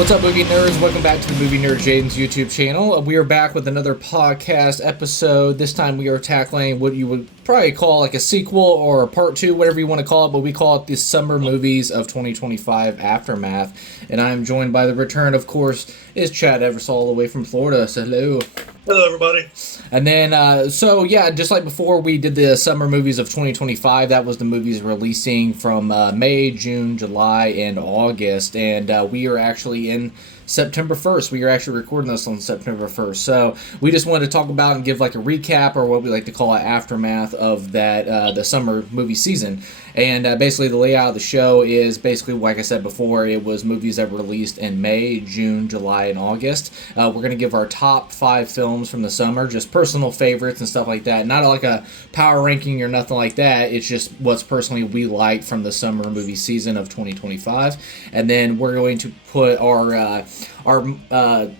What's up, movie nerds? Welcome back to the Movie Nerd Jaden's YouTube channel. We are back with another podcast episode. This time we are tackling what you would probably call like a sequel or a part two, whatever you want to call it, but we call it the Summer Movies of 2025 Aftermath. And I am joined by the return, of course, is Chad Eversole all the way from Florida. So hello. Hello, everybody. And then, just like before, we did the Summer Movies of 2025. That was the movies releasing from May, June, July, and August. And we are actually in September 1st. We are actually recording this on September 1st. So we just wanted to talk about and give like a recap, or what we like to call an aftermath of that, the summer movie season. And basically the layout of the show is basically, like I said before, it was movies that were released in May, June, July, and August. We're going to give our top 5 films from the summer, just personal favorites and stuff like that. Not like a power ranking or nothing like that. It's just what's personally we liked from the summer movie season of 2025. And then we're going to put our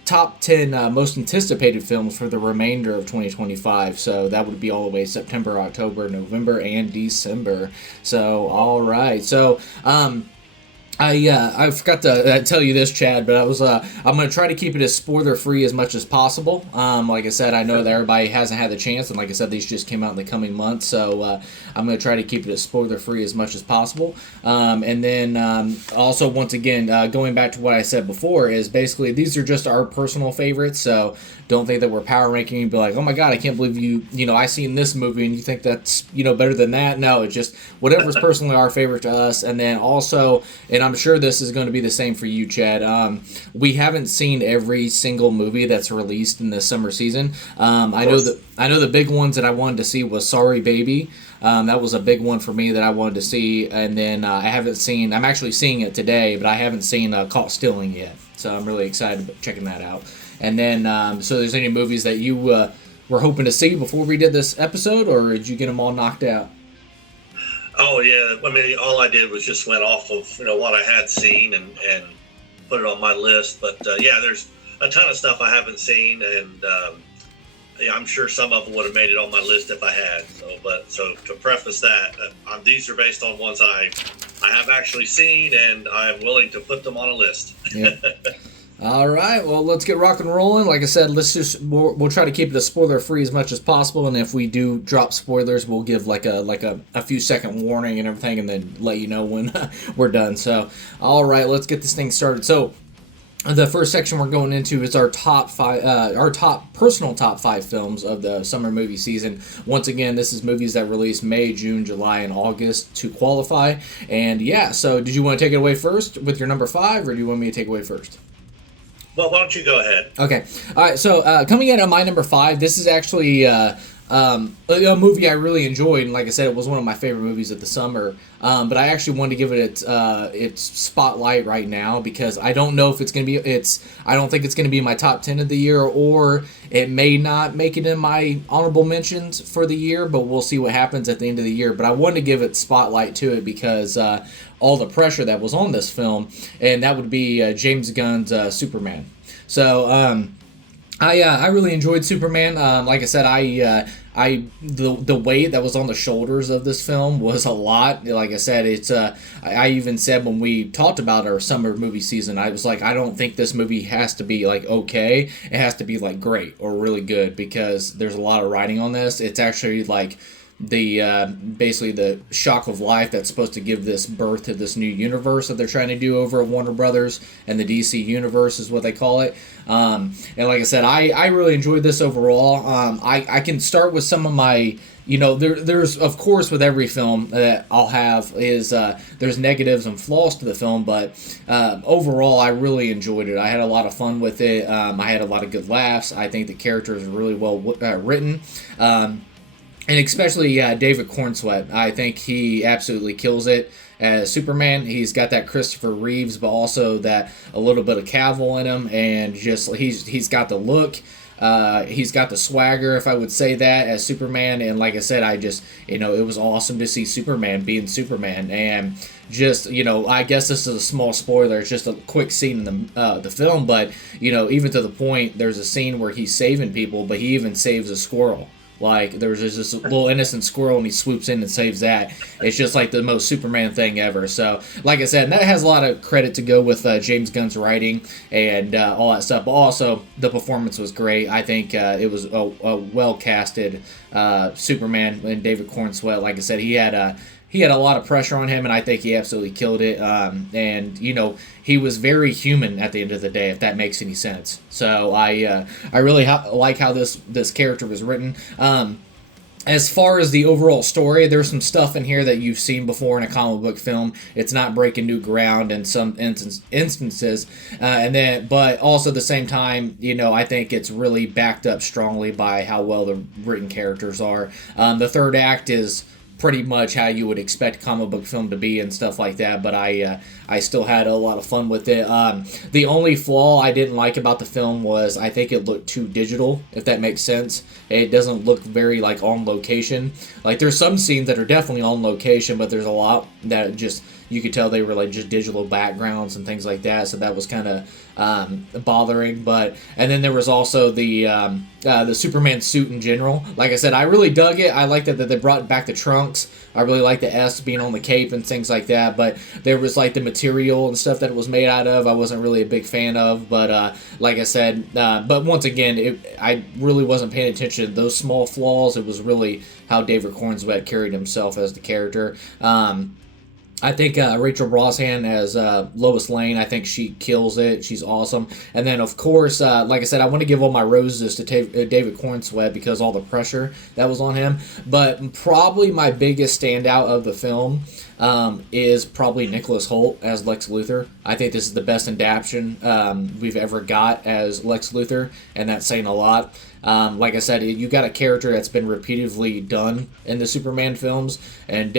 top 10 most anticipated films for the remainder of 2025. So that would be all the way September, October, November, and December. So, all right. So, I forgot to tell you this, Chad, but I'm going to try to keep it as spoiler-free as much as possible. Like I said, I know that everybody hasn't had the chance, and like I said, these just came out in the coming months, so I'm going to try to keep it as spoiler-free as much as possible. And then also, once again, going back to what I said before, is basically these are just our personal favorites, so don't think that we're power ranking and be like, oh my god, I can't believe I seen this movie and you think that's, better than that. No, it's just whatever's personally our favorite to us. And then also, and I'm sure this is going to be the same for you, Chad, we haven't seen every single movie that's released in this summer season. I know the big ones that I wanted to see was Sorry Baby. That was a big one for me that I wanted to see. And then I'm actually seeing it today, but I haven't seen Caught Stealing yet. So I'm really excited about checking that out. And then, so there's any movies that you were hoping to see before we did this episode, or did you get them all knocked out? Oh, yeah. I mean, all I did was just went off of, what I had seen and put it on my list. But, there's a ton of stuff I haven't seen, and I'm sure some of them would have made it on my list if I had. So to preface that, these are based on ones I have actually seen, and I am willing to put them on a list. Yeah. All right, well, let's get rock and rolling. Like I said, we'll try to keep it as spoiler free as much as possible, and if we do drop spoilers, we'll give like a few second warning and everything, and then let you know when we're done. So, all right, let's get this thing started. So, the first section we're going into is our top personal top 5 films of the summer movie season. Once again, this is movies that released May, June, July, and August to qualify. And yeah, so did you want to take it away first with your number 5, or do you want me to take it away first? Well, why don't you go ahead? Okay. All right, so coming in at my number 5, this is actually a movie I really enjoyed, and like I said, it was one of my favorite movies of the summer. But I actually wanted to give it its spotlight right now because I don't know if it's going to be I don't think it's going to be in my top 10 of the year, or it may not make it in my honorable mentions for the year, but we'll see what happens at the end of the year. But I wanted to give it spotlight to it because all the pressure that was on this film, and that would be James Gunn's Superman. So I really enjoyed Superman. Like I said, the weight that was on the shoulders of this film was a lot. Like I said, it's I even said when we talked about our summer movie season, I was like, I don't think this movie has to be like okay. It has to be like great or really good, because there's a lot of writing on this. It's actually like the basically the shock of life that's supposed to give this birth to this new universe that they're trying to do over at Warner Brothers, and the DC universe is what they call it. And like I said, I really enjoyed this overall. I can start with some of my, there's of course with every film that I'll have is there's negatives and flaws to the film, but overall I really enjoyed it. I had a lot of fun with it. I had a lot of good laughs. I think the characters are really well written. And especially David Cornsweet. I think he absolutely kills it as Superman. He's got that Christopher Reeves, but also that a little bit of Cavill in him, and just he's got the look. He's got the swagger, if I would say that, as Superman. And like I said, it was awesome to see Superman being Superman. And just, I guess this is a small spoiler. It's just a quick scene in the film, but even to the point, there's a scene where he's saving people, but he even saves a squirrel. Like there's just this little innocent squirrel and he swoops in and saves that. It's just like the most Superman thing ever. So like I said, and that has a lot of credit to go with James Gunn's writing and all that stuff. But also the performance was great. I think it was a well casted Superman and David Cornsweet. Like I said, he had a lot of pressure on him, and I think he absolutely killed it. And he was very human at the end of the day, if that makes any sense. So I really like how this character was written. As far as the overall story, there's some stuff in here that you've seen before in a comic book film. It's not breaking new ground in some instances, but also at the same time, I think it's really backed up strongly by how well the written characters are. The third act is pretty much how you would expect a comic book film to be and stuff like that, but I still had a lot of fun with it. The only flaw I didn't like about the film was I think it looked too digital, if that makes sense. It doesn't look very like on location. Like there's some scenes that are definitely on location, but there's a lot that just you could tell they were like just digital backgrounds and things like that, so that was kind of bothering. And then there was also the Superman suit in general. Like I said, I really dug it. I liked that they brought back the trunks. I really liked the S being on the cape and things like that, but there was like the material and stuff that it was made out of I wasn't really a big fan of, but like I said, but once again, I really wasn't paying attention to those small flaws. It was really how David Cornsweet carried himself as the character. I think Rachel Brosnahan as Lois Lane, I think she kills it. She's awesome. And then, of course, like I said, I want to give all my roses to David Cornsweet because all the pressure that was on him. But probably my biggest standout of the film is probably Nicholas Hoult as Lex Luthor. I think this is the best adaptation we've ever got as Lex Luthor, and that's saying a lot. Like I said, you got a character that's been repeatedly done in the Superman films, and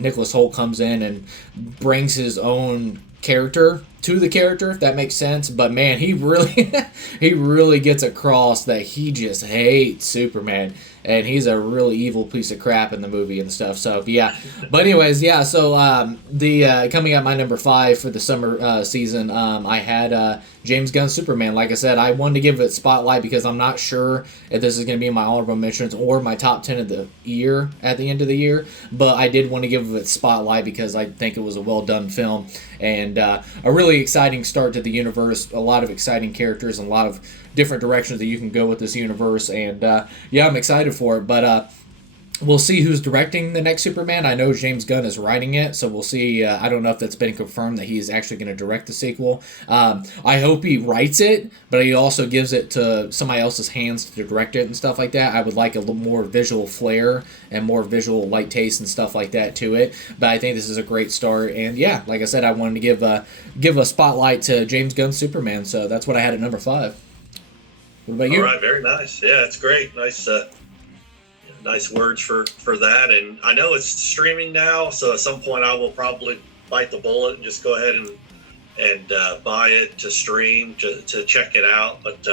Nicholas Hoult comes in and brings his own character to the character, if that makes sense. But man, he really gets across that he just hates Superman, and he's a really evil piece of crap in the movie and stuff. So yeah, but anyways, yeah. So the coming at my number 5 for the summer season, I had James Gunn's Superman. Like I said, I wanted to give it spotlight because I'm not sure if this is going to be in my honorable mentions or my top 10 of the year at the end of the year, but I did want to give it spotlight because I think it was a well done film and a really exciting start to the universe. A lot of exciting characters and a lot of different directions that you can go with this universe, and yeah, I'm excited for it. But we'll see who's directing the next Superman. I know James Gunn is writing it, so we'll see. I don't know if that's been confirmed that he's actually going to direct the sequel. I hope he writes it, but he also gives it to somebody else's hands to direct it and stuff like that. I would like a little more visual flair and more visual light taste and stuff like that to it. But I think this is a great start, and yeah, like I said, I wanted to give a spotlight to James Gunn's Superman, so that's what I had at number 5. What about you? All right, very nice. Yeah, it's great. Nice words for that. And I know it's streaming now, so at some point I will probably bite the bullet and just go ahead and buy it to stream to check it out. But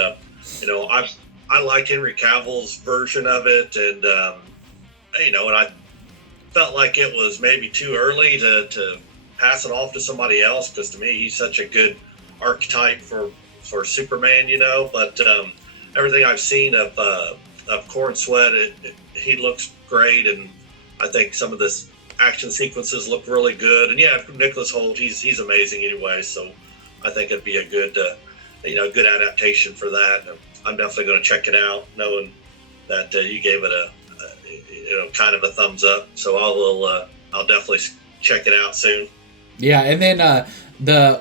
I like Henry Cavill's version of it, and and I felt like it was maybe too early to pass it off to somebody else, because to me he's such a good archetype for Superman, But everything I've seen of Cornsweet, he looks great, and I think some of this action sequences look really good. And yeah, Nicholas Hoult, he's amazing anyway, so I think it'd be a good good adaptation for that. I'm definitely going to check it out, knowing that you gave it a kind of a thumbs up. So I'll definitely check it out soon. Yeah, and then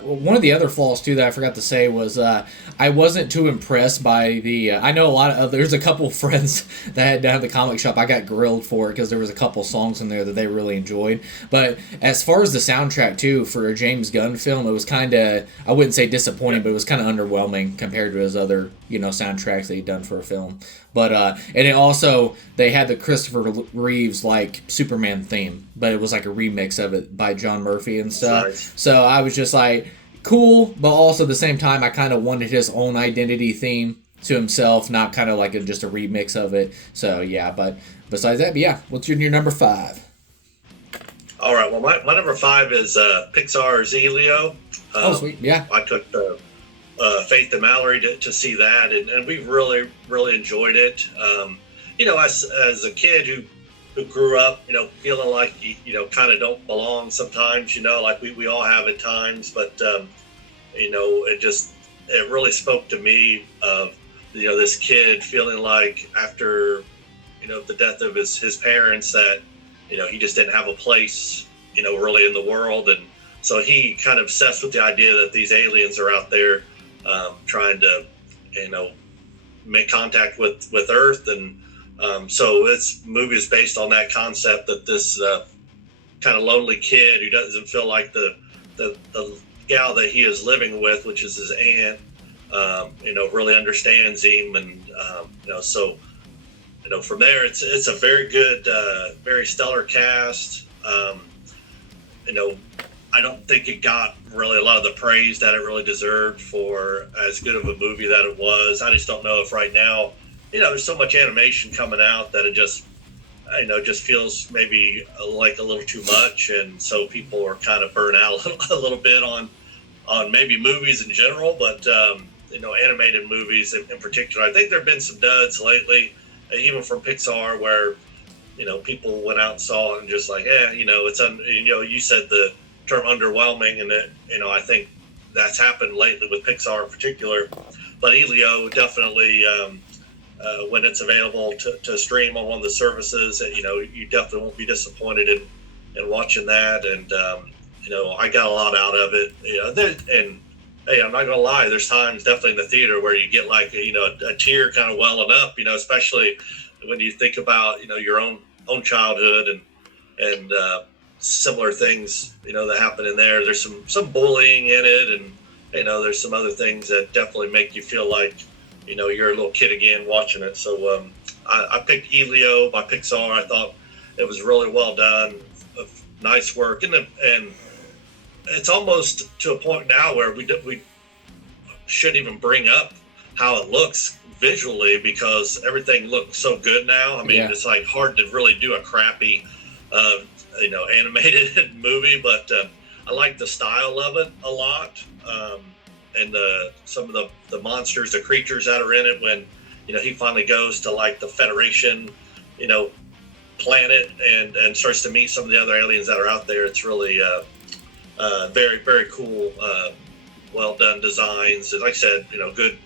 one of the other flaws too that I forgot to say was I wasn't too impressed by the. I know there's a couple friends that had down at the comic shop. I got grilled for it because there was a couple songs in there that they really enjoyed. But as far as the soundtrack too for a James Gunn film, it was kind of, I wouldn't say disappointing, but it was kind of underwhelming compared to his other soundtracks that he'd done for a film. But and it also, they had the Christopher Reeves like Superman theme, but it was like a remix of it by John Murphy and stuff. Nice. So I was just like, cool, but also at the same time I kind of wanted his own identity theme to himself, not kind of like just a remix of it. So yeah, but besides that, yeah, what's your number 5? All right, well my number 5 is Pixar's Elio. Oh sweet, yeah. I took Faith and Mallory to see that, and we really enjoyed it. as a kid who grew up, feeling like kind of don't belong sometimes, like we all have at times, but it really spoke to me of this kid feeling like after the death of his parents that he just didn't have a place really in the world, and so he kind of obsessed with the idea that these aliens are out there trying to make contact with Earth, and so this movie is based on that concept that this kind of lonely kid who doesn't feel like the gal that he is living with, which is his aunt, really understands him, and so from there it's a very good, very stellar cast. I don't think it got really a lot of the praise that it really deserved for as good of a movie that it was. I just don't know if right now, there's so much animation coming out that it just feels maybe like a little too much, and so people are kind of burnt out a little bit on maybe movies in general, but animated movies in particular. I think there have been some duds lately, even from Pixar, where people went out and saw it and just like, it's you said the term underwhelming, and I think that's happened lately with Pixar in particular. But Elio definitely, when it's available to stream on one of the services, you definitely won't be disappointed in watching that. And I got a lot out of it. And hey, I'm not gonna lie, there's times definitely in the theater where you get like a tear kind of welling up, especially when you think about your own childhood and similar things that happen in there. There's some bullying in it, and there's some other things that definitely make you feel like you're a little kid again watching it. So I picked Elio by Pixar. I thought it was really well done, nice work, and it's almost to a point now where we shouldn't even bring up how it looks visually, because everything looks so good now. I mean, It's like hard to really do a crappy animated movie, but I like the style of it a lot, and some of the monsters, the creatures that are in it, when he finally goes to like the Federation planet and starts to meet some of the other aliens that are out there. It's really very, very cool, well done designs. Like I said, good.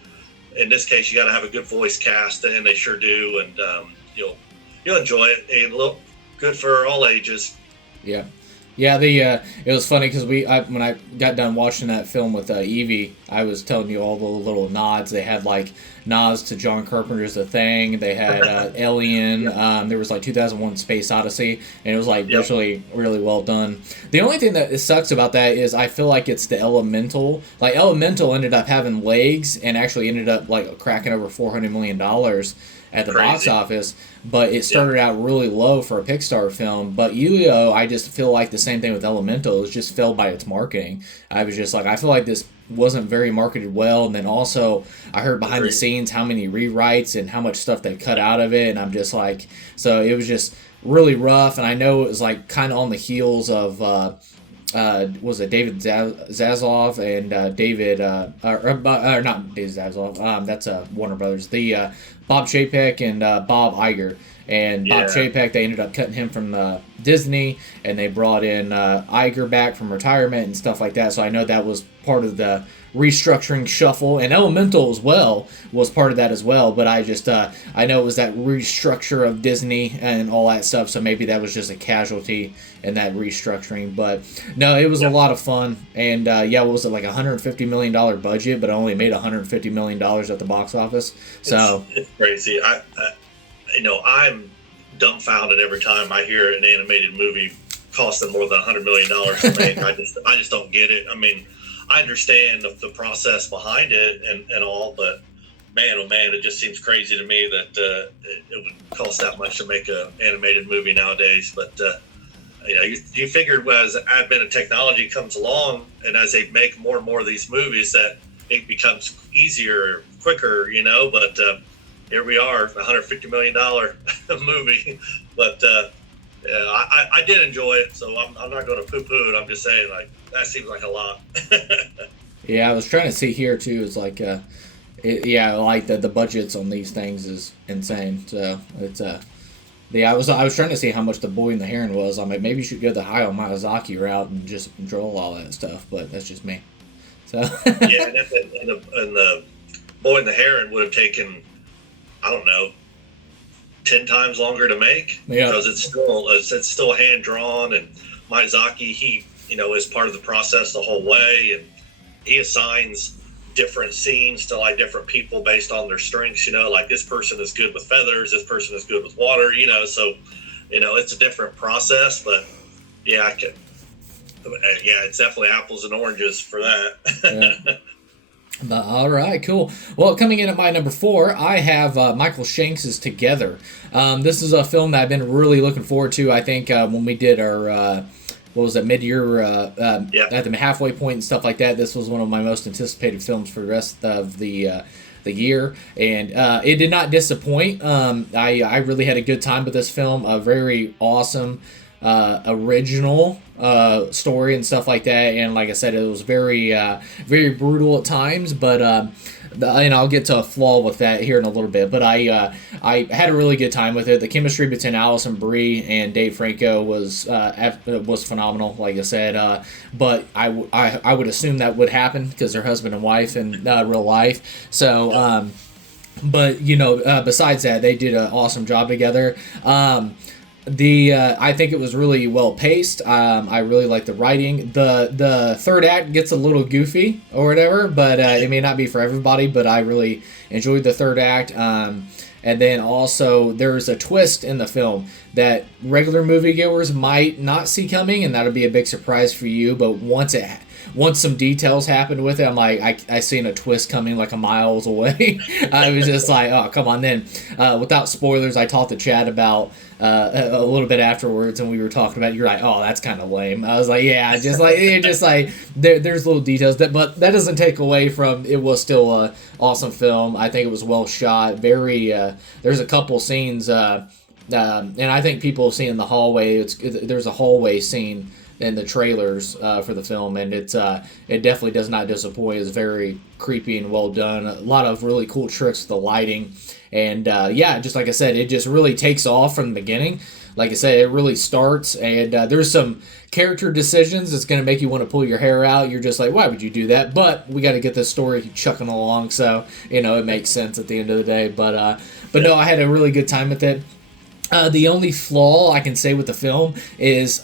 In this case, you got to have a good voice cast, and they sure do, and you'll enjoy it. And look, good for all ages. Yeah. It was funny because when I got done watching that film with Evie, I was telling you all the little nods. They had like nods to John Carpenter's The Thing. They had Alien. There was like 2001: Space Odyssey, and it was like visually really well done. The only thing that sucks about that is I feel like it's the Elemental. Like Elemental ended up having legs and actually ended up like cracking over $400 million at the box office, but it started out really low for a Pixar film. But Elio, I just feel like the same thing with Elemental, it just failed by its marketing. I was just like, I feel like this wasn't very marketed well, and then also I heard behind the scenes how many rewrites and how much stuff they cut out of it, and I'm just like, so it was just really rough. And I know it was like kind of on the heels of was it David Zaslav and David or not David Zaslav, that's Warner Brothers, the Bob Chapek and Bob Iger. And Bob Chapek, they ended up cutting him from Disney, and they brought in Iger back from retirement and stuff like that. So I know that was part of the restructuring shuffle, and Elemental as well was part of that as well. But I just I know it was that restructure of Disney and all that stuff. So maybe that was just a casualty in that restructuring. But no, it was a lot of fun. And what was it, like $150 million budget, but only made $150 million at the box office. So it's crazy. I'm dumbfounded every time I hear an animated movie costing more than $100 million to make. I just don't get it. I mean, I understand the process behind it and all, but man, oh man, it just seems crazy to me that it would cost that much to make an animated movie nowadays. But you figured as advent of technology comes along, and as they make more and more of these movies, that it becomes easier, quicker, But here we are, a $150 million movie. But I did enjoy it, so I'm not going to poo-poo it. I'm just saying, like, that seems like a lot. Yeah, I was trying to see here too. It's like Yeah, like the budgets on these things is insane. So it's yeah, I was trying to see how much the Boy and the Heron was. I'm like, maybe you should go the Hayao Miyazaki route and just control all that stuff, but that's just me. So Yeah, and the Boy and the Heron would have taken, I don't know, 10 times longer to make yeah, because it's still hand drawn, and Miyazaki, he is part of the process the whole way, and he assigns different scenes to like different people based on their strengths. Like this person is good with feathers, this person is good with water. So it's a different process, but yeah, yeah, it's definitely apples and oranges for that. yeah. But, all right, cool. Well, coming in at my number 4, I have Michael Shanks' Together. This is a film that I've been really looking forward to. I think when we did our what was it, mid-year Yeah. at the halfway point and stuff like that, this was one of my most anticipated films for the rest of the year, and it did not disappoint. I really had a good time with this film. A very awesome original story and stuff like that. And like I said, it was very brutal at times, but and I'll get to a flaw with that here in a little bit. But I had a really good time with it. The chemistry between Allison Brie and Dave Franco was phenomenal. Like I said, but I would assume that would happen because they're husband and wife in real life. So. But besides that, they did an awesome job together. I think it was really well paced. I really like the writing. The third act gets a little goofy or whatever, but it may not be for everybody. But I really enjoyed the third act. And then also there's a twist in the film that regular moviegoers might not see coming, and that'll be a big surprise for you. But once some details happened with it, I'm like, I seen a twist coming like a miles away. I was just like, oh, come on. Then, without spoilers, I talked to Chad about a little bit afterwards, and we were talking about it. You're like, oh, that's kind of lame. I was like, yeah, just like there's little details but that doesn't take away from it was still a awesome film. I think it was well shot. Very there's a couple scenes, and I think people have seen in the hallway. There's a hallway scene in the trailers for the film, and it definitely does not disappoint. It's very creepy and well done. A lot of really cool tricks with the lighting, and just like I said, it just really takes off from the beginning. Like I said, it really starts, and there's some character decisions that's going to make you want to pull your hair out. You're just like, why would you do that? But we got to get this story chucking along, so it makes sense at the end of the day. But no, I had a really good time with it. The only flaw I can say with the film is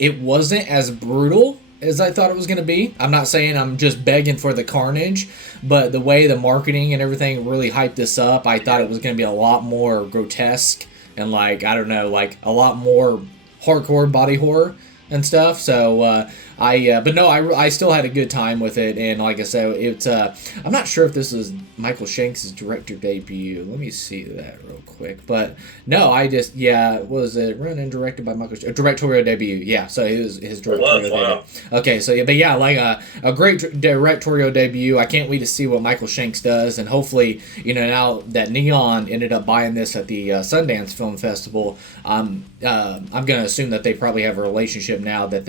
it wasn't as brutal as I thought it was going to be. I'm not saying I'm just begging for the carnage, but the way the marketing and everything really hyped this up, I thought it was going to be a lot more grotesque and like, I don't know, like a lot more hardcore body horror and stuff. So but no, I still had a good time with it, and like I said, it's I'm not sure if this is Michael Shanks' director debut. Let me see that real quick. But no, was it run and directed by Michael Shanks? Directorial debut? Yeah, so it was his directorial debut. Okay, so but like a great directorial debut. I can't wait to see what Michael Shanks does, and hopefully, now that Neon ended up buying this at the Sundance Film Festival, I'm gonna assume that they probably have a relationship now that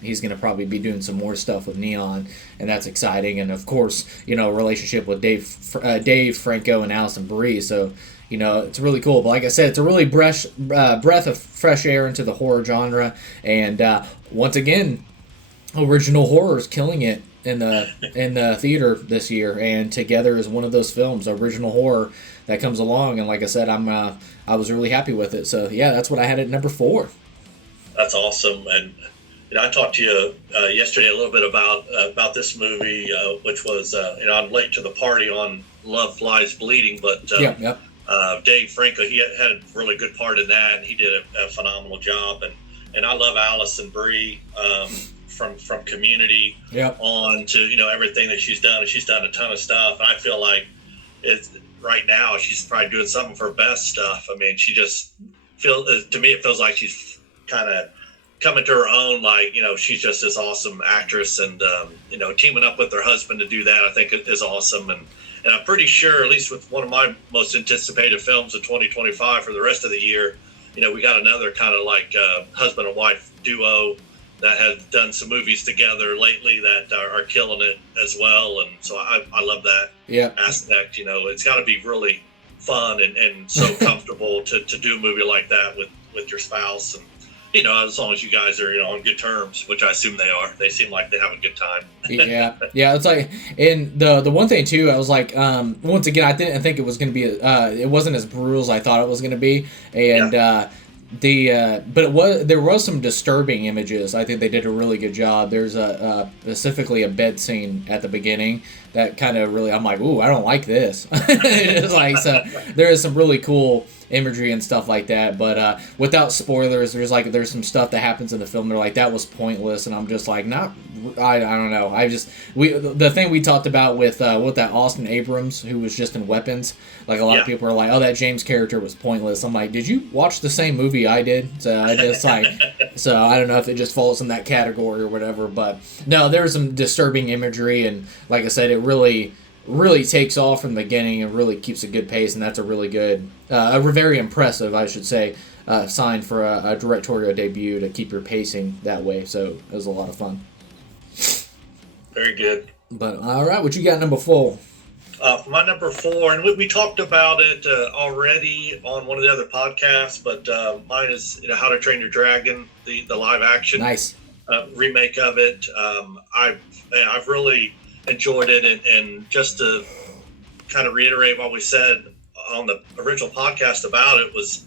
he's gonna probably be doing some more stuff with Neon, and that's exciting. And of course, a relationship with Dave Franco and Allison Brie, so it's really cool. But like I said, it's a really breath of fresh air into the horror genre, and once again, original horror is killing it in the theater this year, and Together is one of those films, original horror, that comes along. And like I said, I was really happy with it. So yeah, that's what I had at number 4. That's awesome. And I talked to you yesterday a little bit about this movie, which was I'm late to the party on Love Flies Bleeding, but Yep. Dave Franco, he had a really good part in that, and he did a phenomenal job. And I love Allison Brie from Community on to everything that she's done, and she's done a ton of stuff. And I feel like right now she's probably doing some of her best stuff. I mean, she just to me it feels like she's kind of coming to her own, like she's just this awesome actress, and teaming up with her husband to do that, I think is awesome. And I'm pretty sure, at least with one of my most anticipated films of 2025 for the rest of the year, we got another kind of like husband and wife duo that have done some movies together lately that are killing it as well. And so I love that aspect. It's got to be really fun and so comfortable to do a movie like that with your spouse. And, as long as you guys are, on good terms, which I assume they are. They seem like they have a good time. Yeah. It's like, and the one thing too, I was like, once again, I didn't think it was going to be, it wasn't as brutal as I thought it was going to be. And, but there was some disturbing images. I think they did a really good job. There's specifically a bed scene at the beginning that kind of really, I'm like, ooh, I don't like this. It's like, so there is some really cool imagery and stuff like that, but without spoilers, there's some stuff that happens in the film. They're like, that was pointless, and I'm just like, I don't know. The thing we talked about with that Austin Abrams, who was just in Weapons, like a lot of people are like, oh, that James character was pointless. I'm like, did you watch the same movie I did? So I just like, so I don't know if it just falls in that category or whatever, but no, there was some disturbing imagery, and like I said, it really takes off from the beginning and really keeps a good pace, and that's a really good, a very impressive, I should say, sign for a directorial debut to keep your pacing that way. So it was a lot of fun. Very good. But all right, what you got number 4? For my number 4, and we talked about it already on one of the other podcasts, but mine is How to Train Your Dragon, the live action remake of it. I've really enjoyed it, and just to kind of reiterate what we said on the original podcast about it was,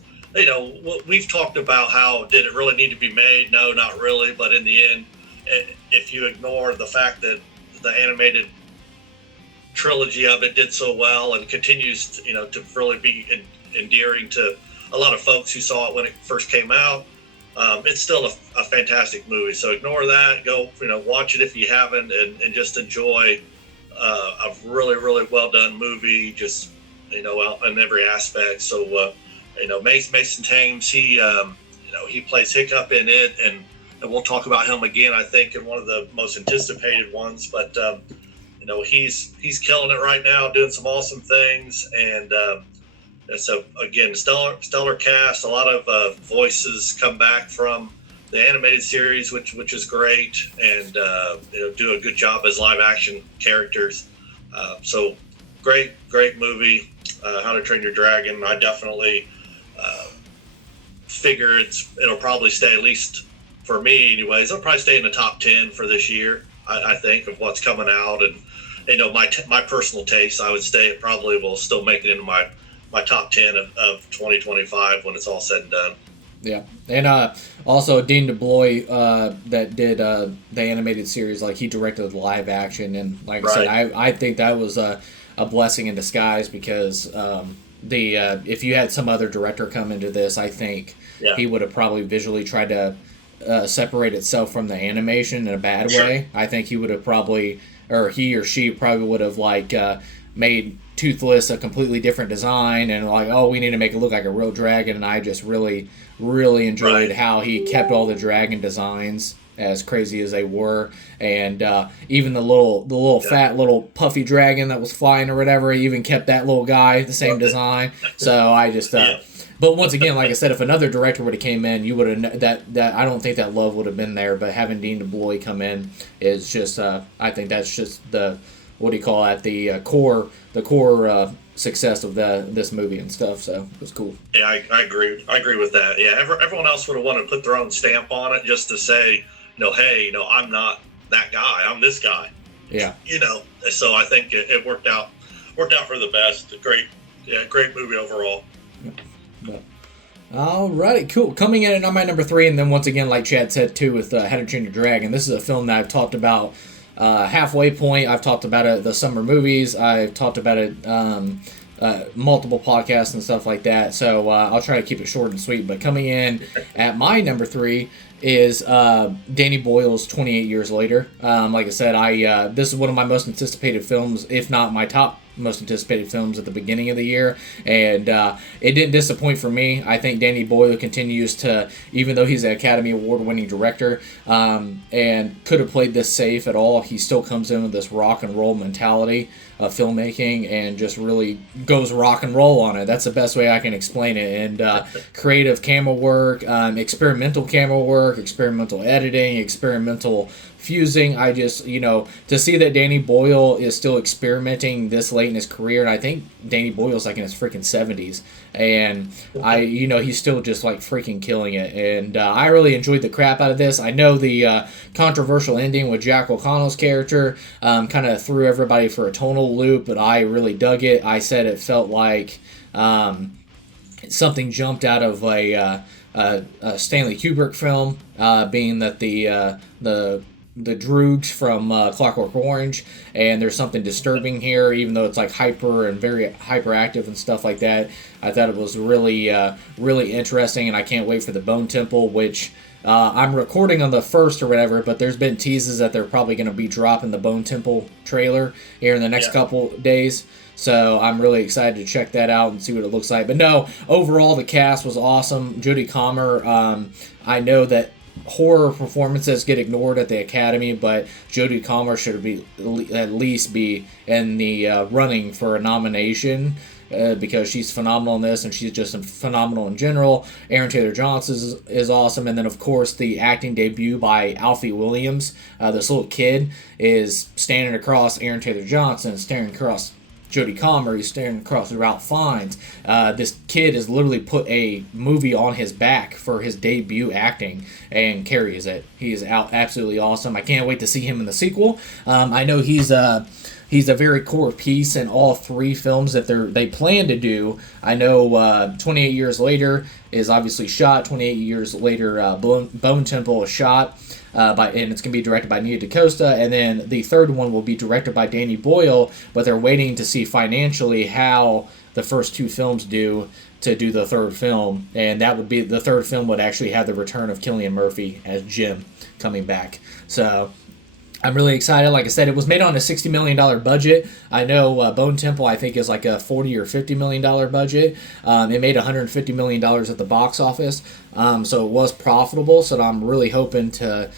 we've talked about how did it really need to be made? No, not really. But in the end, if you ignore the fact that the animated trilogy of it did so well and continues to really be endearing to a lot of folks who saw it when it first came out, it's still a fantastic movie. So ignore that. Go, watch it if you haven't, and just enjoy a really, really well done movie. Just in every aspect. So Mason Thames, he plays Hiccup in it, and we'll talk about him again, I think, in one of the most anticipated ones. But he's killing it right now, doing some awesome things, and so again, stellar cast. A lot of voices come back from the animated series, which is great, and do a good job as live action characters. So great movie, How to Train Your Dragon. I definitely figure it'll probably stay, at least for me anyways, it'll probably stay in the top 10 for this year, I think, of what's coming out. And my personal taste, I would say it probably will still make it into my top 10 of 2025 when it's all said and done. Yeah, and also Dean DeBlois that did the animated series, like he directed live action, and like I said, I think that was a blessing in disguise, because if you had some other director come into this, I think he would have probably visually tried to separate itself from the animation in a bad way. I think he would have probably, or he or she probably would have made Toothless a completely different design, and we need to make it look like a real dragon. And I just really enjoyed how he kept all the dragon designs as crazy as they were, and even the little fat little puffy dragon that was flying or whatever, he even kept that little guy the same design. So I just but once again, like I said, if another director would have came in, you would have that I don't think that love would have been there. But having Dean DeBlois come in is just I think that's just the, what do you call it, the core success of this movie and stuff. So it was cool. Yeah, I agree with that. Yeah, everyone else would have wanted to put their own stamp on it, just to say, hey, I'm not that guy, I'm this guy. Yeah. So I think it worked out for the best. Great movie overall. But, all right, cool. Coming in at my number 3, and then once again, like Chad said too, with How to Train Your Dragon. This is a film that I've talked about. Halfway Point, I've talked about it, the summer movies, I've talked about it multiple podcasts and stuff like that, so I'll try to keep it short and sweet. But coming in at my number 3 is Danny Boyle's 28 Years Later. Like I said, this is one of my most anticipated films, if not my top most anticipated films at the beginning of the year, and it didn't disappoint for me. I think Danny Boyle continues to, even though he's an Academy Award winning director and could have played this safe at all, he still comes in with this rock and roll mentality. filmmaking and just really goes rock and roll on it. That's the best way I can explain it. And creative camera work, experimental camera work, experimental editing, experimental fusing. I just, to see that Danny Boyle is still experimenting this late in his career, and I think Danny Boyle's like in his freaking 70s, and he's still just like freaking killing it. And I really enjoyed the crap out of this. I know the controversial ending with Jack O'Connell's character kind of threw everybody for a tonal loop, but I really dug it. I said it felt like something jumped out of a Stanley Kubrick film, being that the Droogs from Clockwork Orange, and there's something disturbing here, even though it's like hyper and very hyperactive and stuff like that. I thought it was really, really interesting, and I can't wait for the Bone Temple, which I'm recording on the 1st or whatever, but there's been teases that they're probably going to be dropping the Bone Temple trailer here in the next couple days. So I'm really excited to check that out and see what it looks like. But no, overall the cast was awesome. Jodie Comer, I know that horror performances get ignored at the Academy, but Jodie Comer should at least be in the running for a nomination because she's phenomenal in this, and she's just phenomenal in general. Aaron Taylor Johnson is awesome, and then of course the acting debut by Alfie Williams. This little kid is standing across Aaron Taylor Johnson, staring across Jodie Comer, he's staring across Ralph Fiennes. This kid has literally put a movie on his back for his debut acting and carries it. He is absolutely awesome. I can't wait to see him in the sequel. I know he's a very core piece in all 3 films that they plan to do. I know 28 Years Later is obviously shot. 28 Years Later, Bone Temple is shot. And it's going to be directed by Nia DaCosta, and then the third one will be directed by Danny Boyle, but they're waiting to see financially how the first 2 films do to do the third film, and that would be the third film would actually have the return of Cillian Murphy as Jim coming back. So I'm really excited. Like I said, it was made on a $60 million budget. I know Bone Temple, I think, is like a $40 or $50 million budget. It made $150 million at the box office, so it was profitable. So I'm really hoping to,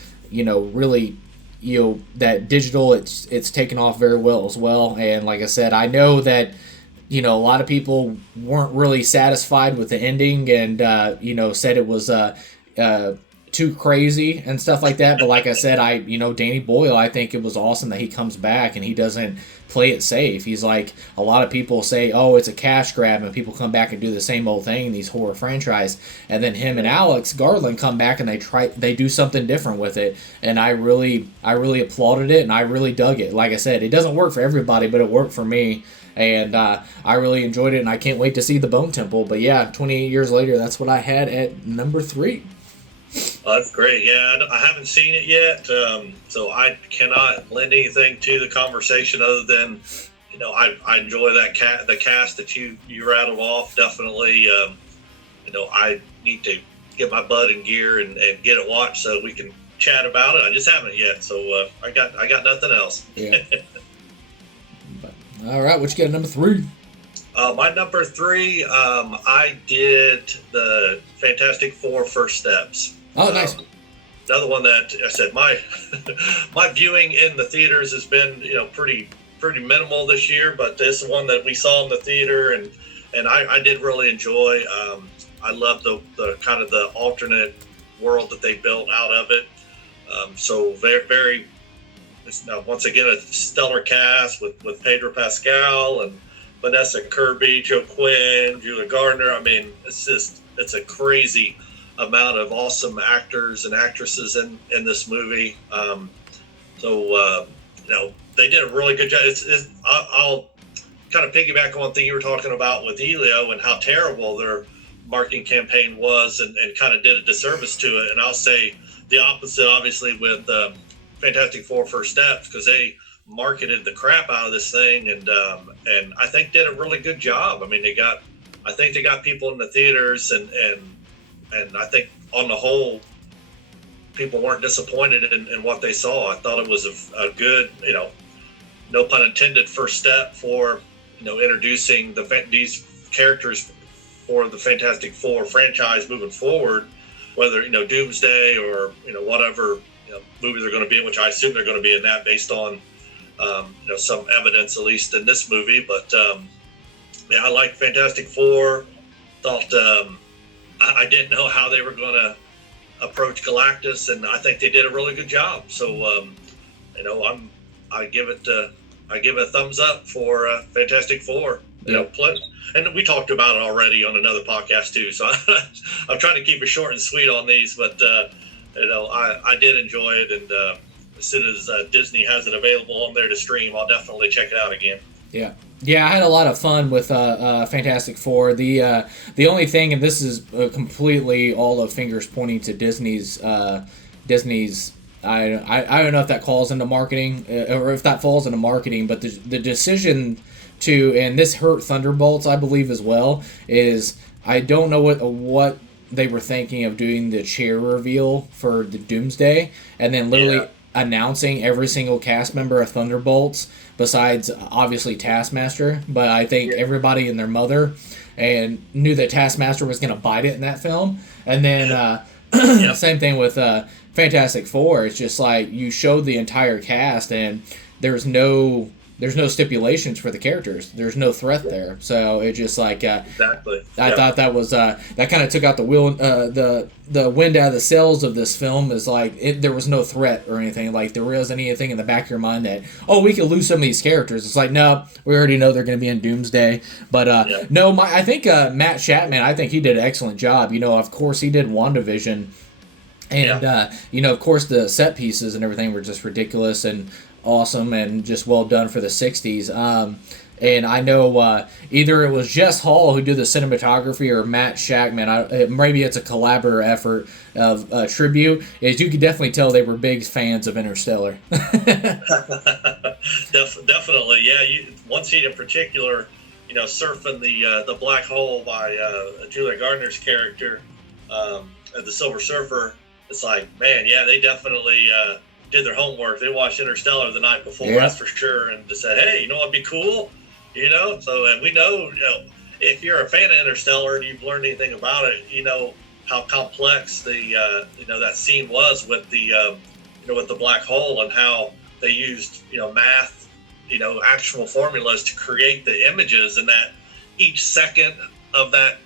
that digital, it's taken off very well as well. And like I said, I know that, a lot of people weren't really satisfied with the ending and, said it was too crazy and stuff like that. But like I said, Danny Boyle, I think it was awesome that he comes back and he doesn't play it safe. He's like, a lot of people say, oh, it's a cash grab, and people come back and do the same old thing in these horror franchise. And then him and Alex Garland come back and they do something different with it. And I really applauded it, and I really dug it. Like I said, it doesn't work for everybody, but it worked for me. And I really enjoyed it, and I can't wait to see the Bone Temple. But yeah, 28 years later, that's what I had at number 3. Oh, that's great. Yeah, I haven't seen it yet, so I cannot lend anything to the conversation other than, I enjoy the cast that you rattled off. Definitely, I need to get my butt in gear and get it watched so we can chat about it. I just haven't yet, so I got nothing else. Yeah. All right, what you got at number 3? My number 3, I did the Fantastic Four First Steps. Oh, nice. Another one that I said my viewing in the theaters has been pretty minimal this year, but this is one that we saw in the theater and I did really enjoy. I love the kind of the alternate world that they built out of it. So very very. It's now once again a stellar cast with Pedro Pascal and Vanessa Kirby, Joe Quinn, Julia Gardner. I mean, it's a crazy amount of awesome actors and actresses in this movie. They did a really good job. I'll kind of piggyback on one thing you were talking about with Elio and how terrible their marketing campaign was and kind of did a disservice to it. And I'll say the opposite, obviously, with Fantastic Four First Steps, because they marketed the crap out of this thing and I think did a really good job. I mean, I think they got people in the theaters and I think on the whole, people weren't disappointed in what they saw. I thought it was a good, no pun intended, first step for, introducing these characters for the Fantastic Four franchise moving forward, whether, Doomsday or, whatever movie they're going to be in, which I assume they're going to be in that based on some evidence, at least in this movie. But yeah, I like Fantastic Four. Thought I didn't know how they were going to approach Galactus, and I think they did a really good job. So I give it a thumbs up for Fantastic Four. And we talked about it already on another podcast too. So I'm trying to keep it short and sweet on these, but I did enjoy it, and as soon as Disney has it available on there to stream, I'll definitely check it out again. Yeah. Yeah, I had a lot of fun with Fantastic Four. The only thing, and this is completely all of fingers pointing to Disney's. I don't know if that calls into marketing or if that falls into marketing, but the decision to, and this hurt Thunderbolts, I believe as well, is I don't know what they were thinking of doing the chair reveal for the Doomsday, and then literally announcing every single cast member of Thunderbolts besides obviously Taskmaster. But I think everybody and their mother and knew that Taskmaster was going to bite it in that film. And then same thing with Fantastic Four. It's just like you showed the entire cast and there's no stipulations for the characters. There's no threat there. So it just like exactly. I thought that was that kind of took out the wind out of the sails of this film. Is like there was no threat or anything. Like there wasn't anything in the back of your mind that we could lose some of these characters. It's like no, we already know they're going to be in Doomsday. But I think Matt Shatman. I think he did an excellent job. Of course he did WandaVision. And of course the set pieces and everything were just ridiculous and awesome and just well done for the 60s. And I know either it was Jess Hall who did the cinematography or Matt Shakman. Maybe it's a collaborative effort of tribute. Is you could definitely tell they were big fans of Interstellar. Definitely, yeah. One scene in particular, surfing the black hole by Julia Gardner's character, the Silver Surfer. It's like, man, yeah, they definitely did their homework. They watched Interstellar the night before, that's for sure, and just said, hey, what'd be cool? So, and we know, if you're a fan of Interstellar and you've learned anything about it, how complex the, that scene was with the, with the black hole and how they used, math, actual formulas to create the images, and that each second of that,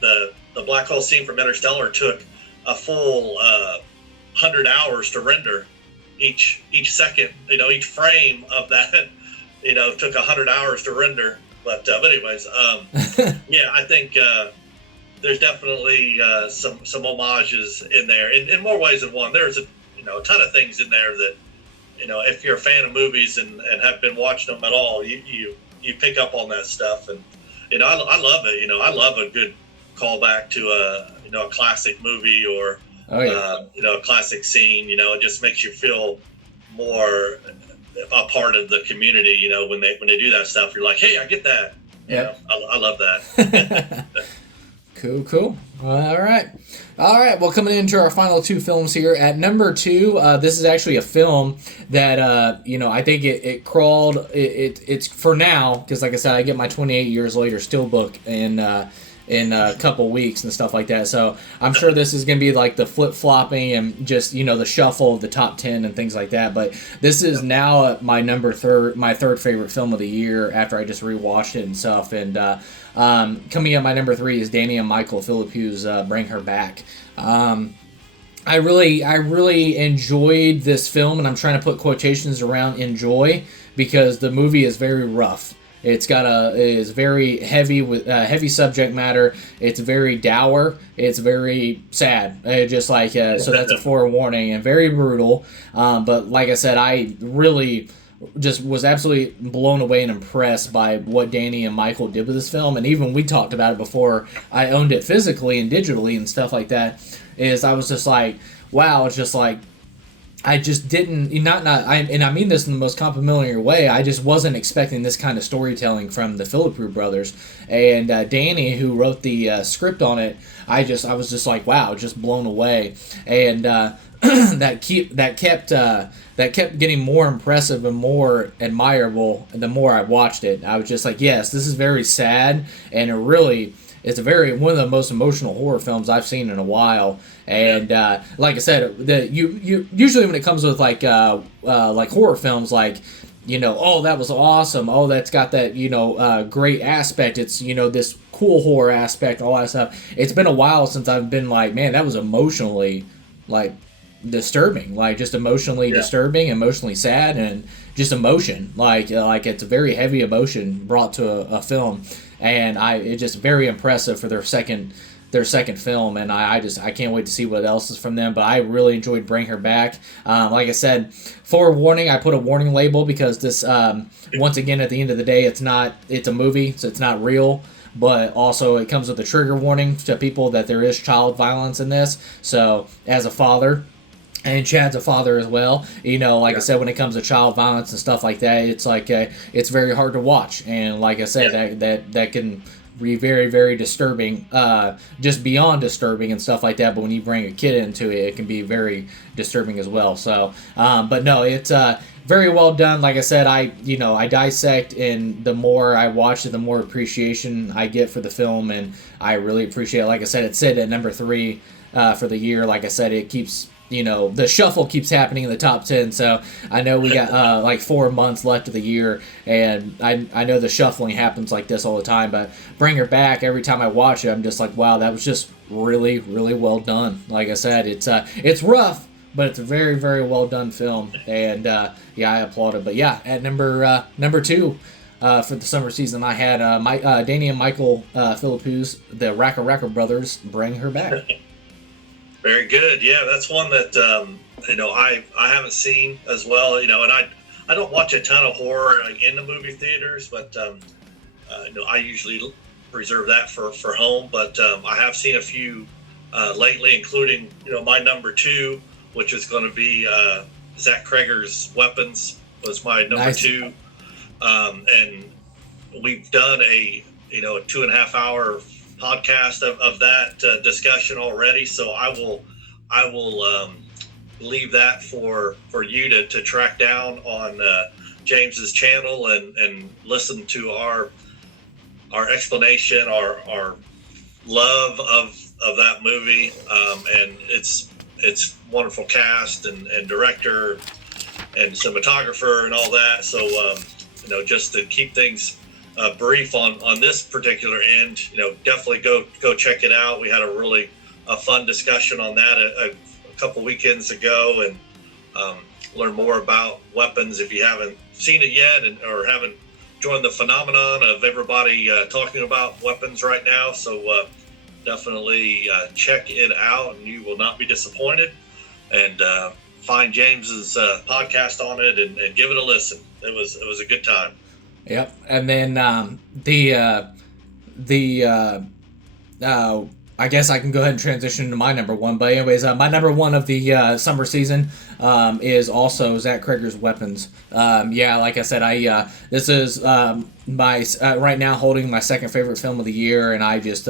the black hole scene from Interstellar took a full 100 hours to render. Each second, each frame of that, took 100 hours to render. But anyways, I think there's definitely some homages in there in more ways than one. There's a ton of things in there that if you're a fan of movies and have been watching them at all, you pick up on that stuff. And I love it. I love a good callback to a classic movie or a classic scene. It just makes you feel more a part of the community. When they do that stuff, you're like, hey, I get that. I love that. Cool. All right. Well, coming into our final two films here at number 2, this is actually a film that I think it crawled. It's for now because, like I said, I get my 28 years later steelbook in a couple weeks and stuff like that. So I'm sure this is going to be like the flip-flopping and just, the shuffle of the top 10 and things like that. But this is now my third favorite film of the year after I just rewatched it and stuff. And coming in my number 3 is Danny and Michael Philippeau's Bring Her Back. I really enjoyed this film, and I'm trying to put quotations around enjoy because the movie is very rough. It is very heavy with heavy subject matter. It's very dour. It's very sad. Just like so that's a forewarning and very brutal. But like I said, I really just was absolutely blown away and impressed by what Danny and Michael did with this film. And even we talked about it before I owned it physically and digitally and stuff like that. I was just like, wow. It's just like. I just didn't, and I mean this in the most complimentary way, I just wasn't expecting this kind of storytelling from the Philippou brothers. And Danny, who wrote the script on it, I was just like, wow, just blown away. And that kept getting more impressive and more admirable the more I watched it. I was just like, yes, this is very sad, and it's one of the most emotional horror films I've seen in a while. And like I said, you usually when it comes with like horror films, like oh, that was awesome. Oh, that's got that, great aspect. It's, this cool horror aspect, all that stuff. It's been a while since I've been like, man, that was emotionally, like, disturbing. Like, just emotionally Yeah. disturbing, emotionally sad, and just emotion. Like it's a very heavy emotion brought to a film. And it's just very impressive for their second film, and I can't wait to see what else is from them. But I really enjoyed Bring Her Back. Like I said, forewarning, I put a warning label because this, once again, at the end of the day, it's a movie, so it's not real. But also, it comes with a trigger warning to people that there is child violence in this. So, as a father, and Chad's a father as well. Like I said, when it comes to child violence and stuff like that, it's like it's very hard to watch. And like I said, that can be very, very disturbing, just beyond disturbing and stuff like that. But when you bring a kid into it, it can be very disturbing as well. So, but no, it's very well done. Like I said, I dissect, and the more I watch it, the more appreciation I get for the film, and I really appreciate it. Like I said, it's sit at number 3 for the year. Like I said, it keeps. The shuffle keeps happening in the top 10, so I know we got like 4 months left of the year, and I know the shuffling happens like this all the time, but Bring Her Back, every time I watch it, I'm just like, wow, that was just really, really well done. Like I said, it's rough, but it's a very, very well done film, and I applaud it. But yeah, at number 2 for the summer season, I had Danny and Michael Philippous, the Racka brothers, Bring Her Back. Very good. Yeah, that's one that I haven't seen as well. And I don't watch a ton of horror in the movie theaters, but I usually reserve that for home. But I have seen a few lately, including my number 2, which is going to be Zach Kreger's Weapons was my number Nice. 2, and we've done a 2.5 hour podcast of that discussion already. So I will leave that for you to track down on James's channel and listen to our explanation, our love of that movie, and it's wonderful cast and director and cinematographer and all that. So just to keep things brief on this particular end, definitely go check it out. We had a really fun discussion on that a couple weekends ago, and learn more about Weapons if you haven't seen it yet, or haven't joined the phenomenon of everybody talking about Weapons right now. So definitely check it out, and you will not be disappointed. And find James's podcast on it and give it a listen. It was a good time. Yep, and then I guess I can go ahead and transition to my number 1. But anyways, my number 1 of the summer season is also Zach Kreger's Weapons. Like I said, this is my right now holding my second favorite film of the year, and I just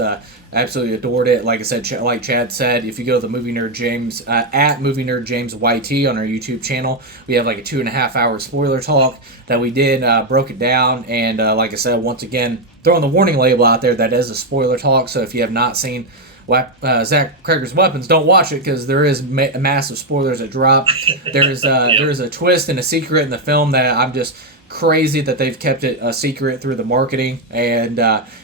absolutely adored it. Like I said, like Chad said, if you go to the Movie Nerd James at Movie Nerd James YT on our YouTube channel, we have like a 2.5 hour spoiler talk that we did, broke it down, and like I said, once again, throwing the warning label out there that is a spoiler talk. So if you have not seen Zach Kreger's Weapons, don't watch it, because there is massive spoilers that drop. There is a twist and a secret in the film that I'm just crazy that they've kept it a secret through the marketing. And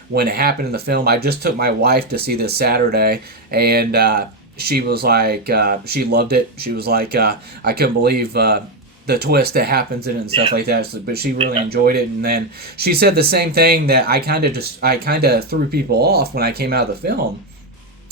when it happened in the film, I just took my wife to see this Saturday, and she was like, she loved it. She was like, I couldn't believe the twist that happens in it and stuff like that. So, but she really enjoyed it. And then she said the same thing that I kind of threw people off when I came out of the film.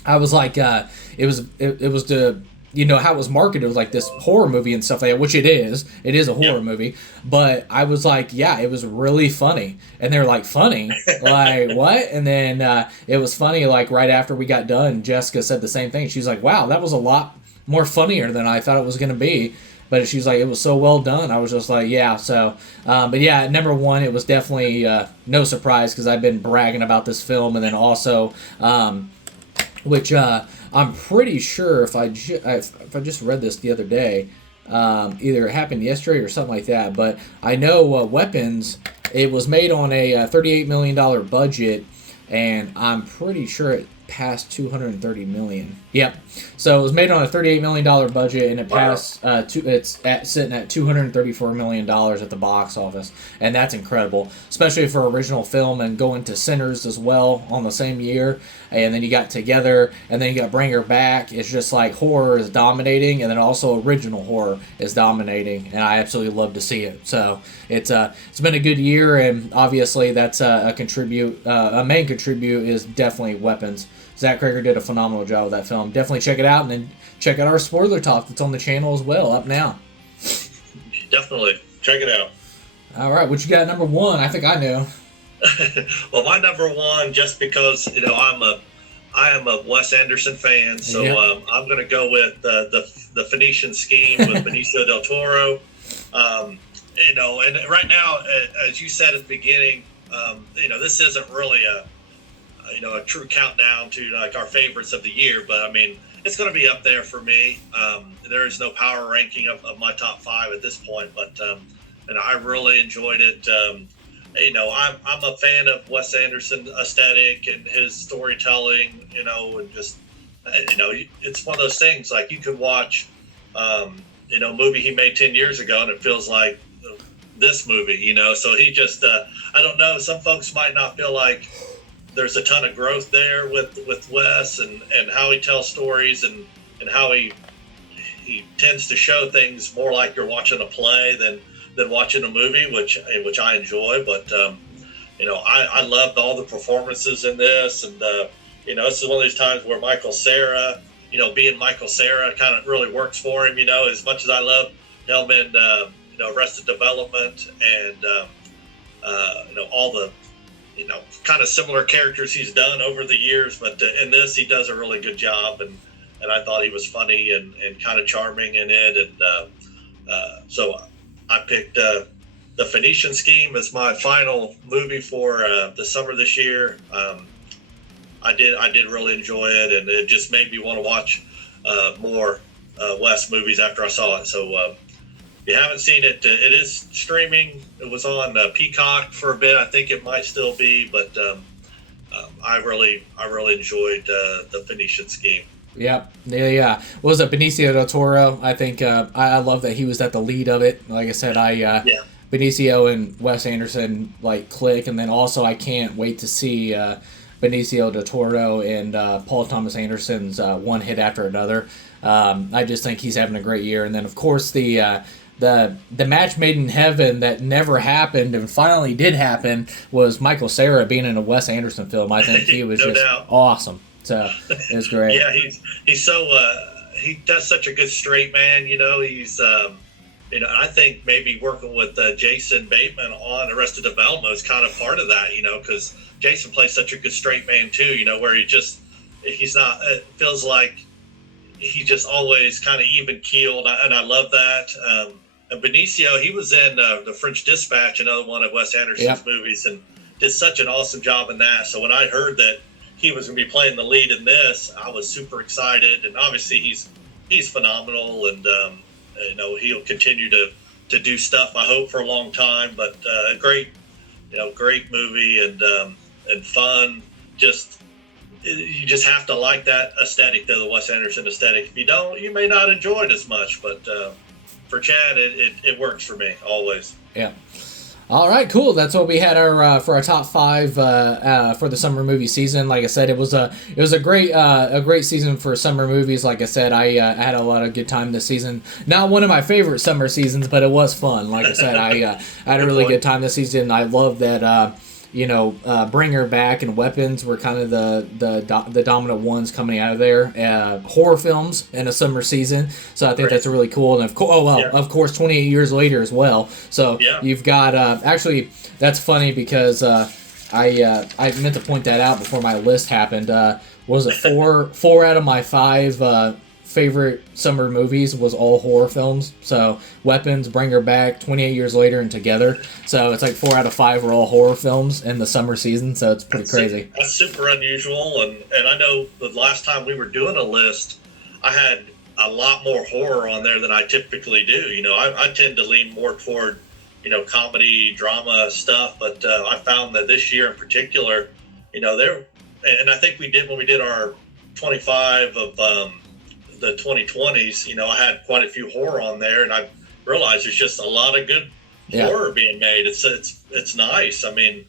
I was like, it was the, how it was marketed. It was like this horror movie and stuff like that, which it is. It is a horror movie. But I was like, yeah, it was really funny. And they're like, funny? Like, what? And then it was funny, like, right after we got done, Jessica said the same thing. She's like, wow, that was a lot more funnier than I thought it was going to be. But she's like, it was so well done. I was just like, yeah. So, but yeah, at number 1, it was definitely no surprise, because I've been bragging about this film. And then also, which I'm pretty sure if I just read this the other day, either it happened yesterday or something like that. But I know Weapons, it was made on a $38 million budget, and I'm pretty sure passed 230 million. Yep. So it was made on a $38 million budget, and it passed. Sitting at $234 million at the box office, and that's incredible, especially for original film and going to Sinners as well on the same year. And then you got Together, and then you got Bring Her Back. It's just like horror is dominating, and then also original horror is dominating, and I absolutely love to see it. So it's been a good year, and obviously that's a main contribute is definitely Weapons. Zach Crager did a phenomenal job with that film. Definitely check it out, and then check out our spoiler talk that's on the channel as well, up now. Definitely. Check it out. All right, what you got number one? I think I know. Well, my number one, just because, I am a Wes Anderson fan, so I'm going to go with the Phoenician Scheme with Benicio del Toro. And right now, as you said at the beginning, this isn't really a true countdown to like our favorites of the year, but I mean, it's going to be up there for me. There is no power ranking of my top 5 at this point, but and I really enjoyed it. I'm a fan of Wes Anderson aesthetic and his storytelling. And just it's one of those things like you could watch a movie he made 10 years ago and it feels like this movie. So he just I don't know. Some folks might not feel like there's a ton of growth there with Wes and how he tells stories and how he tends to show things more like you're watching a play than watching a movie, which I enjoy. But I loved all the performances in this, and this is one of these times where Michael Cera, being Michael Cera, kind of really works for him. As much as I love him in Arrested Development and all the kind of similar characters he's done over the years, but in this he does a really good job, and I thought he was funny and kind of charming in it, and so I picked the Phoenician Scheme as my final movie for the summer this year. I did really enjoy it, and it just made me want to watch more Wes movies after I saw it. So if you haven't seen it, it is streaming. It was on Peacock for a bit. I think it might still be, but I really enjoyed the Phoenician Scheme. Yeah. What was it, Benicio del Toro? I think I love that he was at the lead of it. Like I said, Benicio and Wes Anderson click, and then also I can't wait to see Benicio del Toro and Paul Thomas Anderson's One Hit After Another. I just think he's having a great year, and then of course the match made in heaven that never happened and finally did happen was Michael Cera being in a Wes Anderson film. I think he was no just doubt. Awesome. So it was great. Yeah, he's so he does such a good straight man. He's I think maybe working with Jason Bateman on Arrested Development is kind of part of that. Because Jason plays such a good straight man too. Where he's not. It feels like he just always kind of even keeled, and I love that. And Benicio, he was in the French Dispatch, another one of Wes Anderson's movies, and did such an awesome job in that. So when I heard that he was going to be playing the lead in this, I was super excited. And obviously he's phenomenal, and he'll continue to do stuff, I hope, for a long time. But a great movie and fun. You just have to like that aesthetic, the Wes Anderson aesthetic. If you don't, you may not enjoy it as much. But for Chad, it works for me always. Yeah. All right, cool. That's what we had for our top 5 for the summer movie season. Like I said, it was a great season for summer movies. Like I said, I had a lot of good time this season. Not one of my favorite summer seasons, but it was fun. Like I said, I had a really good time this season. I love that. Bring Her Back and Weapons were kind of the dominant ones coming out of there. Horror films in a summer season, so I think that's really cool. And of course, 28 Years Later as well. So you've got actually that's funny because I meant to point that out before my list happened. Was it four out of my 5 favorite summer movies was all horror films. So Weapons, Bring Her Back, 28 Years Later, and Together. So it's like 4 out of 5 were all horror films in the summer season. So it's pretty crazy. That's super unusual. And I know the last time we were doing a list, I had a lot more horror on there than I typically do. I tend to lean more toward, comedy, drama stuff. But I found that this year in particular, there and I think we did when we did our 25 of the 2020s. You know, I had quite a few horror on there, and I realized there's just a lot of good horror being made. It's nice. I mean,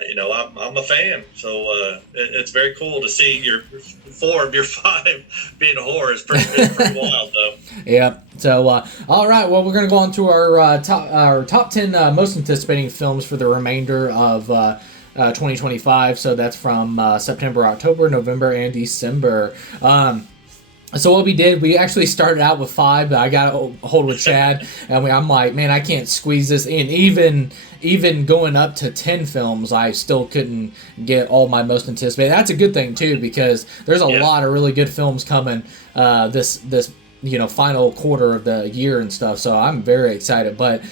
you know, I'm a fan, so it's very cool to see your 4 of your 5 being horror. It's pretty wild, though. Yeah. So, all right. Well, we're gonna go on to our top 10 most anticipating films for the remainder of 2025. So that's from September, October, November, and December. So what we did, we actually started out with 5, but I got a hold with Chad, and I'm like, man, I can't squeeze this in. Even going up to 10 films, I still couldn't get all my most anticipated. That's a good thing too, because there's a lot of really good films coming this final quarter of the year and stuff. So I'm very excited. But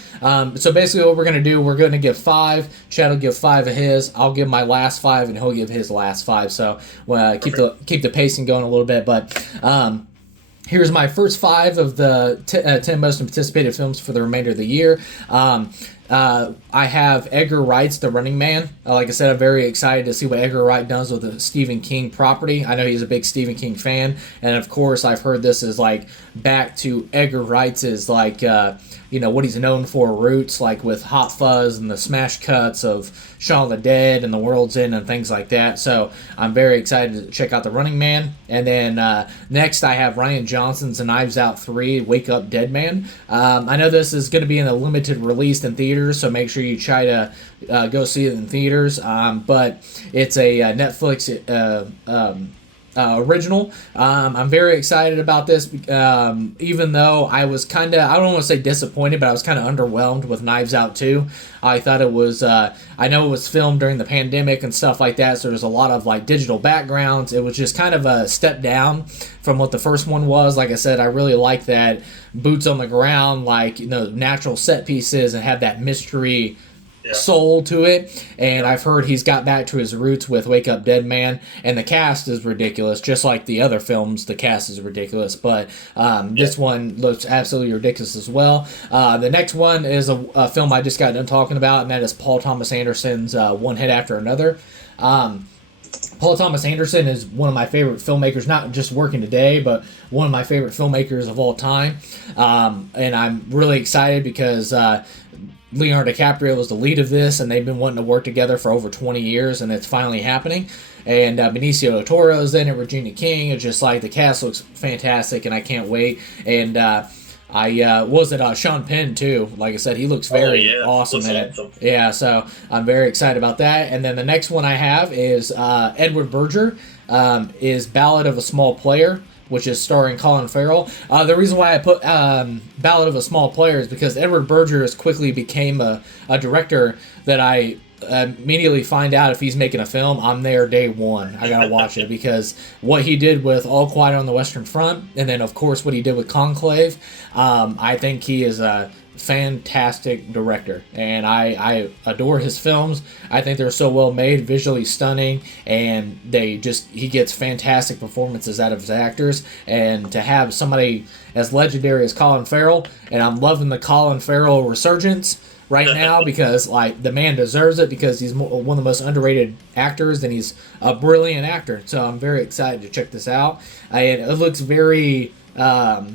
so basically, what we're gonna do, we're gonna give 5. Chad will give 5 of his. I'll give my last 5, and he'll give his last 5. So keep the pacing going a little bit. But here's my first 5 of the 10 most anticipated films for the remainder of the year. I have Edgar Wright's The Running Man. Like I said, I'm very excited to see what Edgar Wright does with the Stephen King property. I know he's a big Stephen King fan, and of course, I've heard this is like back to Edgar Wright's is like what he's known for roots, like with Hot Fuzz and the smash cuts of Shaun of the Dead and The World's End and things like that. So I'm very excited to check out The Running Man. And then next I have Ryan Johnson's Knives Out 3, Wake Up Dead Man. I know this is going to be in a limited release in theaters, so make sure you try to go see it in theaters. But it's a Netflix original. I'm very excited about this, even though I was I don't want to say disappointed, but I was kind of underwhelmed with Knives Out 2. I thought it was, I know it was filmed during the pandemic and stuff like that, so there's a lot of like digital backgrounds. It was just kind of a step down from what the first one was. Like I said, I really like that boots on the ground, like, natural set pieces and have that mystery soul to it. And I've heard he's got back to his roots with Wake Up Dead Man, and the cast is ridiculous, just like the other films. The cast is ridiculous, but this one looks absolutely ridiculous as well. The next one is a film I just got done talking about, and that is Paul Thomas Anderson's One Hit After Another. Paul Thomas Anderson is one of my favorite filmmakers, not just working today, but one of my favorite filmmakers of all time. And I'm really excited because Leonardo DiCaprio was the lead of this, and they've been wanting to work together for over 20 years, and it's finally happening. And Benicio del Toro is in it, Regina King. It's just like the cast looks fantastic, and I can't wait. And Sean Penn too. Like I said, he looks very awesome in it. Awesome. Yeah, so I'm very excited about that. And then the next one I have is Edward Berger, is Ballad of a Small Player, which is starring Colin Farrell. The reason why I put Ballad of a Small Player is because Edward Berger has quickly became a director that I immediately find out if he's making a film, I'm there day one. I gotta watch it, because what he did with All Quiet on the Western Front, and then of course what he did with Conclave, I think he is a fantastic director, and I adore his films. I think they're so well made, visually stunning, and he gets fantastic performances out of his actors. And to have somebody as legendary as Colin Farrell, and I'm loving the Colin Farrell resurgence right now, because like the man deserves it, because he's one of the most underrated actors, and he's a brilliant actor. So I'm very excited to check this out. And it looks very kind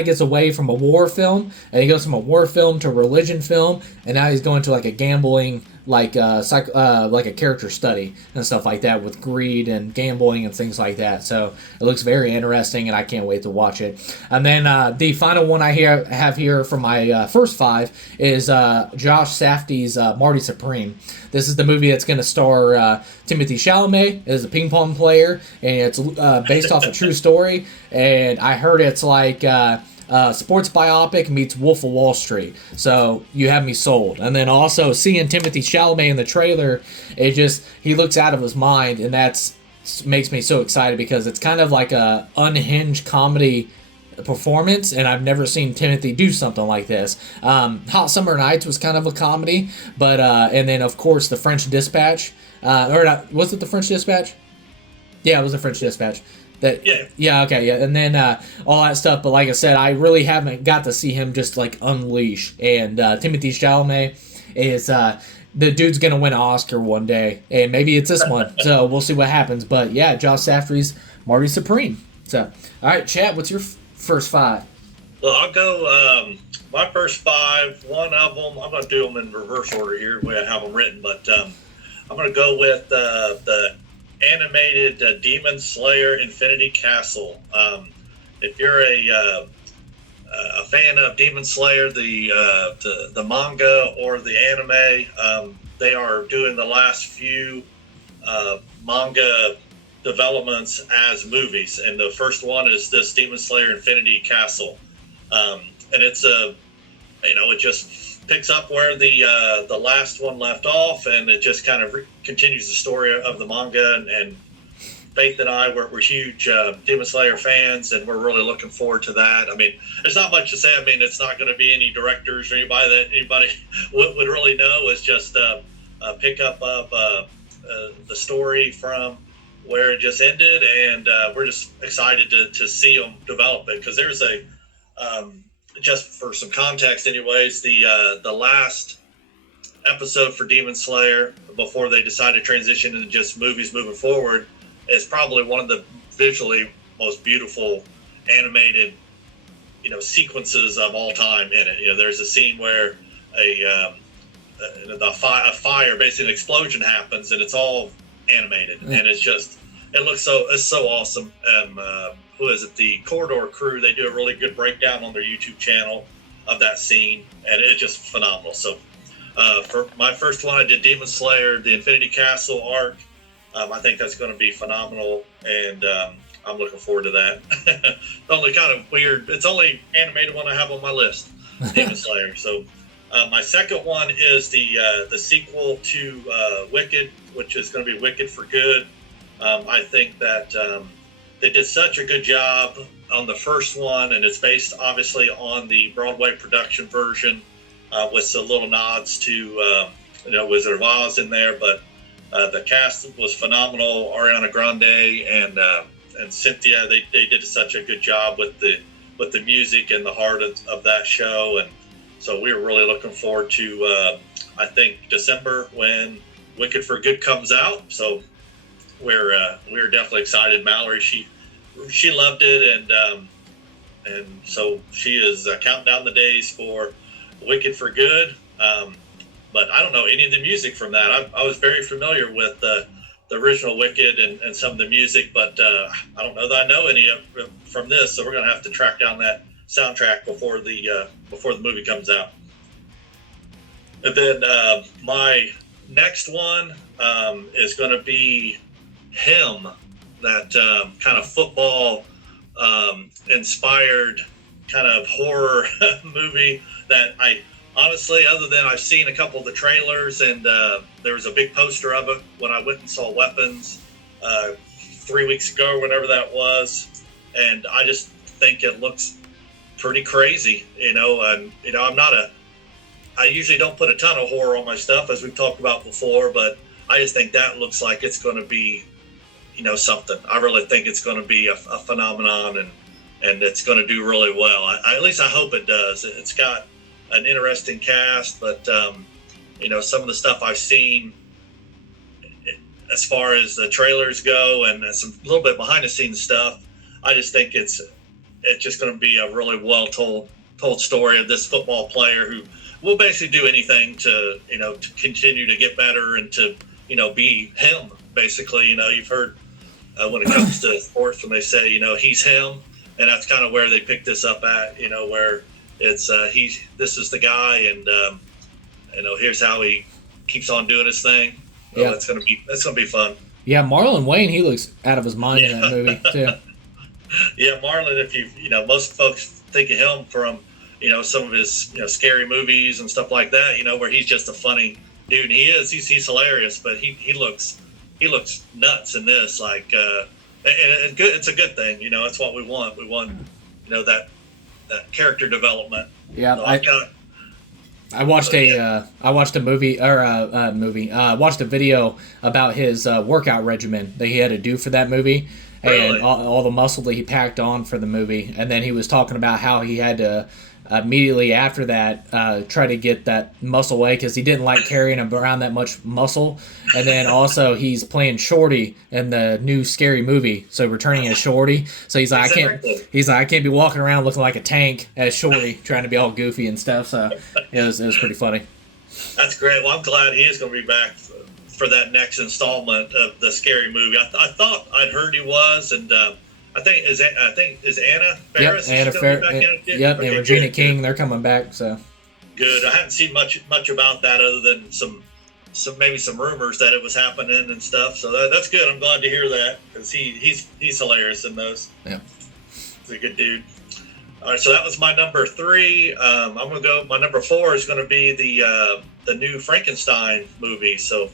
of gets away from a war film, and he goes from a war film to a religion film, and now he's going to like a gambling, like a character study and stuff like that, with greed and gambling and things like that. So it looks very interesting, and I can't wait to watch it. And then the final one I have here for my first 5 is Josh Safdie's Marty Supreme. This is the movie that's going to star Timothy Chalamet as a ping pong player, and it's based off a true story. And I heard it's like sports biopic meets Wolf of Wall Street. So you have me sold. And then also seeing Timothy Chalamet in the trailer, he looks out of his mind, and that's makes me so excited, because it's kind of like a unhinged comedy performance, and I've never seen Timothy do something like this. Hot Summer Nights was kind of a comedy, but and then of course The French Dispatch, or not, was it The French Dispatch? Yeah, it was The French Dispatch. And then all that stuff. But like I said, I really haven't got to see him just like unleash. And Timothy Chalamet is the dude's gonna win an Oscar one day, and maybe it's this one. So we'll see what happens. But yeah, Josh Safdie's Marty Supreme. So all right, Chad, what's your first five? Well, I'll go. My first five. One of them, I'm going to do them in reverse order here, the way I have them written. But I'm going to go with the animated Demon Slayer Infinity Castle. If you're a fan of Demon Slayer, the manga or the anime, they are doing the last few manga developments as movies, and the first one is this Demon Slayer Infinity Castle, and it's it just picks up where the last one left off, and it just kind of continues the story of the manga. And Faith and I we're huge Demon Slayer fans, and we're really looking forward to that. I mean, there's not much to say. I mean, it's not going to be any directors or anybody would really know. It's just a pickup of the story from where it just ended, and we're just excited to see them develop it, because there's a just for some context anyways, the last episode for Demon Slayer before they decided to transition into just movies moving forward is probably one of the visually most beautiful animated sequences of all time in it. There's a scene where a fire, basically an explosion happens, and it's all animated, and it's so awesome. Who is it? The Corridor Crew. They do a really good breakdown on their YouTube channel of that scene, and it's just phenomenal. So, for my first one, I did Demon Slayer, the Infinity Castle arc. I think that's going to be phenomenal, and I'm looking forward to that. The only kind of weird, it's only animated one I have on my list, Demon Slayer. So, my second one is the sequel to Wicked, which is going to be Wicked for Good. I think that they did such a good job on the first one, and it's based obviously on the Broadway production version, with some little nods to Wizard of Oz in there. But the cast was phenomenal. Ariana Grande and Cynthia, they did such a good job with the music and the heart of that show. And so we were really looking forward to I think December when Wicked for Good comes out. So we're definitely excited. Mallory, she loved it, and so she is counting down the days for Wicked for Good. But I don't know any of the music from that. I was very familiar with the original Wicked and some of the music, but I don't know that I know any of from this. So we're going to have to track down that soundtrack before the movie comes out. And then my next one is going to be Him, that kind of football inspired kind of horror movie that I honestly, other than I've seen a couple of the trailers, and there was a big poster of it when I went and saw Weapons 3 weeks ago, or whatever that was, and I just think it looks pretty crazy, and I usually don't put a ton of horror on my stuff, as we've talked about before, but I just think that looks like it's going to be something. I really think it's going to be a phenomenon, and it's going to do really well. At least I hope it does. It's got an interesting cast, but some of the stuff I've seen as far as the trailers go, and some little bit behind the scenes stuff, I just think it's just going to be a really well told story of this football player who will basically do anything to continue to get better and to be him. Basically, you've heard when it comes to sports when they say he's him, and that's kind of where they pick this up at, where it's this is the guy, and here's how he keeps on doing his thing. So that's gonna be fun. Yeah, Marlon Wayne, he looks out of his mind in that movie too. Yeah, Marlon, if most folks think of him from some of his scary movies and stuff like that, where he's just a funny dude, and he's hilarious, but he looks nuts in this, like and it's a good thing. It's what we want. We want that character development. Yeah, so I watched a movie watched a video about his workout regimen that he had to do for that movie, and really? all the muscle that he packed on for the movie, and then he was talking about how he had to immediately after that try to get that muscle away because he didn't like carrying around that much muscle. And then also he's playing Shorty in the new Scary Movie, so returning as Shorty. So he's like, I can't be walking around looking like a tank as Shorty, trying to be all goofy and stuff. So it was pretty funny. That's great. Well, I'm glad he is going to be back for that next installment of the Scary Movie. I thought I'd heard he was, and I think is Anna Faris. Yep, Anna Faris. Yep, okay, and Regina King. They're coming back. So good. I haven't seen much about that other than some rumors that it was happening and stuff. So that's good. I'm glad to hear that because he's hilarious in those. Yeah, he's a good dude. All right, so that was my number 3. I'm gonna go. My number 4 is gonna be the new Frankenstein movie. So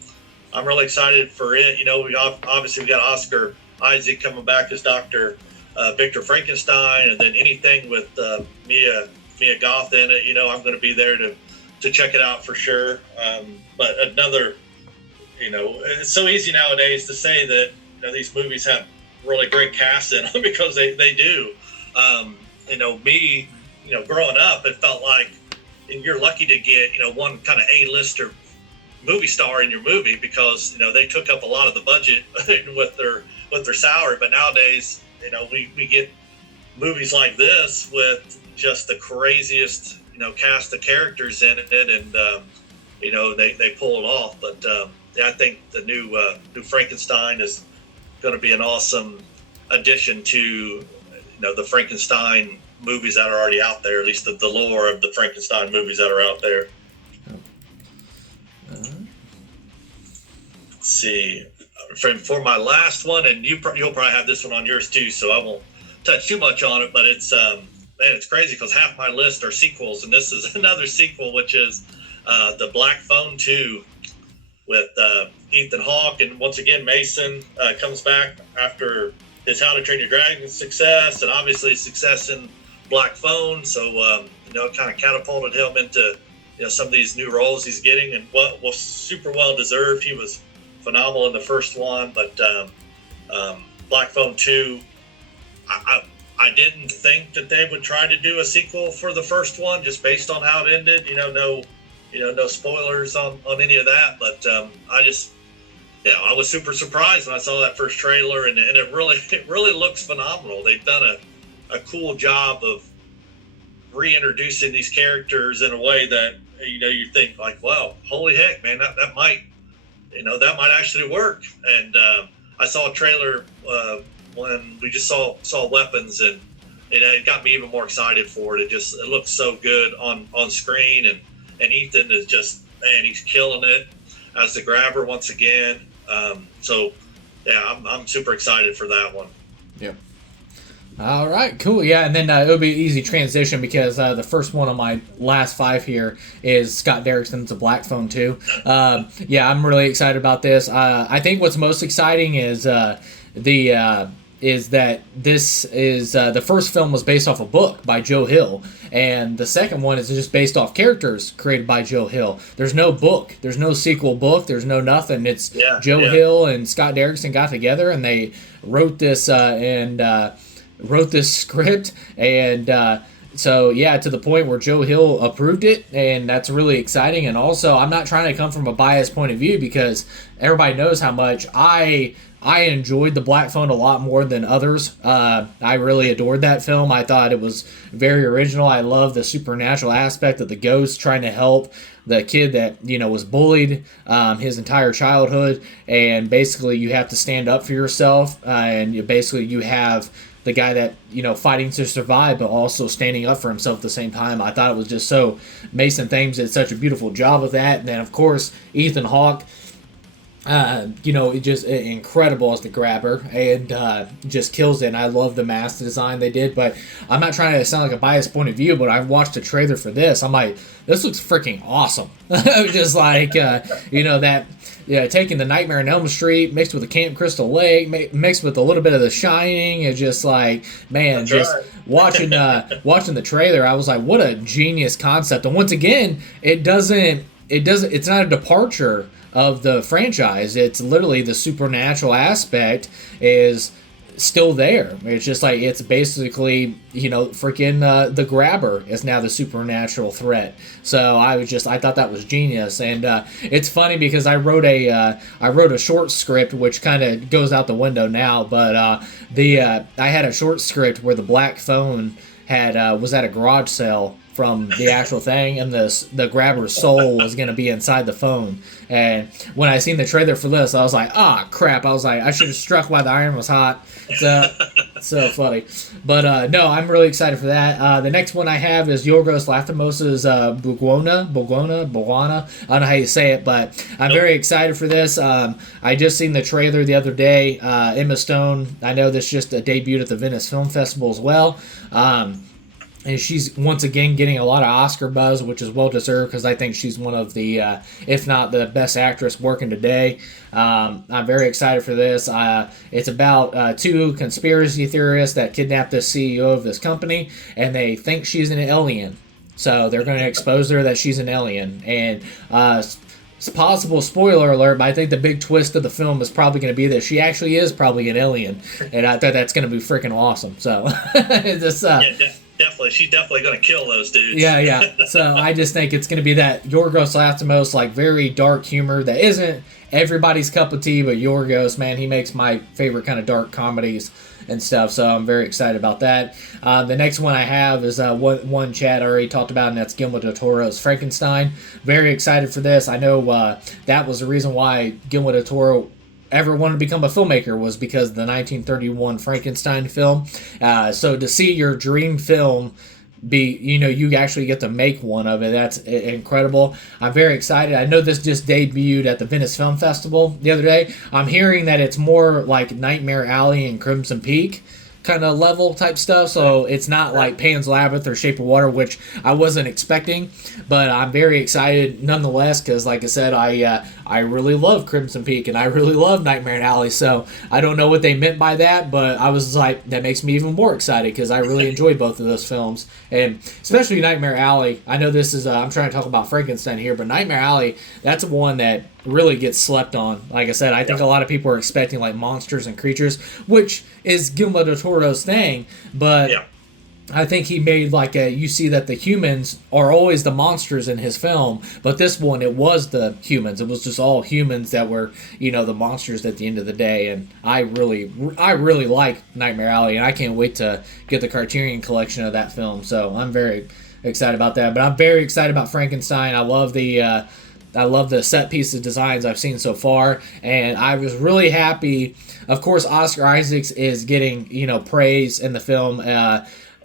I'm really excited for it. You know, we got Oscar Isaac coming back as Dr. Victor Frankenstein, and then anything with Mia Goth in it. You know, I'm going to be there to check it out for sure. But another, you know, it's so easy nowadays to say that these movies have really great casts in them because they do. You know, me, growing up, it felt like you're lucky to get one kind of A-lister movie star in your movie because they took up a lot of the budget with their salary. But nowadays, we get movies like this with just the craziest cast of characters in it, and they pull it off. But I think the new Frankenstein is going to be an awesome addition to the Frankenstein movies that are already out there, at least the lore of the Frankenstein movies that are out there. Let's see, for my last one, and you'll probably have this one on yours too, so I won't touch too much on it, but it's it's crazy because half my list are sequels, and this is another sequel, which is the Black Phone 2 with Ethan Hawke, and once again Mason comes back after his How to Train Your Dragon success, and obviously success in Black Phone, so it kind of catapulted him into some of these new roles he's getting, and what was super well deserved. He was phenomenal in the first one, but Black Phone 2, I didn't think that they would try to do a sequel for the first one just based on how it ended. No spoilers on any of that, but I was super surprised when I saw that first trailer, and it really looks phenomenal. They've done a cool job of reintroducing these characters in a way that you think like, wow, holy heck, man, that might actually work. And I saw a trailer when we just saw Weapons, and it got me even more excited for it. It looks so good on screen, and Ethan is just, man, he's killing it as the grabber once again. So yeah, I'm super excited for that one. Yep. All right, cool. Yeah, and then it'll be an easy transition because the first one of my last 5 here is Scott Derrickson's A Black Phone 2. Yeah, I'm really excited about this. I think what's most exciting is that this is the first film was based off a book by Joe Hill, and the second one is just based off characters created by Joe Hill. There's no book, there's no sequel book, there's no nothing. It's Joe Hill and Scott Derrickson got together and they wrote this wrote this script, and so yeah, to the point where Joe Hill approved it, and that's really exciting. And also, I'm not trying to come from a biased point of view because everybody knows how much I enjoyed The Black Phone a lot more than others. I really adored that film. I thought it was very original. I love the supernatural aspect of the ghost trying to help the kid that was bullied his entire childhood, and basically you have to stand up for yourself, and you have the guy that fighting to survive but also standing up for himself at the same time. I thought it was just so, Mason Thames did such a beautiful job of that. And then of course Ethan Hawke, just incredible as the grabber, and just kills it. And I love the mask design they did. But I'm not trying to sound like a biased point of view, but I've watched a trailer for this. I'm like, this looks freaking awesome. Just like taking the Nightmare on Elm Street mixed with the Camp Crystal Lake, mixed with a little bit of The Shining. It's just like, man, that's just right. watching the trailer, I was like, what a genius concept. And once again, it's not a departure of the franchise. It's literally the supernatural aspect is still there. It's just like it's basically freaking the Grabber is now the supernatural threat. So I thought that was genius, and it's funny because I wrote a short script which kind of goes out the window now, but I had a short script where the black phone was at a garage sale from the actual thing, and the Grabber's soul was going to be inside the phone. And when I seen the trailer for this, I was like, crap. I was like, I should have struck while the iron was hot. So funny. But no, I'm really excited for that. The next one I have is Yorgos Lanthimos' Bogwana. I don't know how you say it, but I'm very excited for this. I just seen the trailer the other day. Emma Stone, I know this just debuted at the Venice Film Festival as well. And she's once again getting a lot of Oscar buzz, which is well deserved because I think she's one of the, if not the best actress working today. I'm very excited for this. It's about two conspiracy theorists that kidnapped the CEO of this company, and they think she's an alien. So they're going to expose her that she's an alien. And it's possible spoiler alert, but I think the big twist of the film is probably going to be that she actually is probably an alien, and I thought that's going to be freaking awesome. So this. Definitely, she's definitely going to kill those dudes. Yeah. So I just think it's going to be that Yorgos Lanthimos, like very dark humor that isn't everybody's cup of tea, but Yorgos, man, he makes my favorite kind of dark comedies and stuff. So I'm very excited about that. The next one I have is one Chad already talked about, and that's Guillermo del Toro's Frankenstein. Very excited for this. I know that was the reason why Guillermo del Toro ever wanted to become a filmmaker was because of the 1931 Frankenstein film. So to see your dream film be, you actually get to make one of it, that's incredible. I'm very excited. I know this just debuted at the Venice Film Festival the other day. I'm hearing that it's more like Nightmare Alley and Crimson Peak kind of level type stuff, so it's not like Pan's Labyrinth or Shape of Water, which I wasn't expecting, but I'm very excited nonetheless because, like I said, I really love Crimson Peak and I really love Nightmare Alley, so I don't know what they meant by that, but I was like, that makes me even more excited because I really enjoyed both of those films, and especially Nightmare Alley. I know this is I'm trying to talk about Frankenstein here, but Nightmare Alley, that's one that really gets slept on. Like I said, I think a lot of people are expecting like monsters and creatures, which is Guillermo del Toro's thing, but I think he made you see that the humans are always the monsters in his film, but this one, it was the humans. It was just all humans that were, the monsters at the end of the day, and I really like Nightmare Alley, and I can't wait to get the Criterion collection of that film, so I'm very excited about that. But I'm very excited about Frankenstein. I love the set piece of designs I've seen so far, and I was really happy. Of course, Oscar Isaacs is getting, praise in the film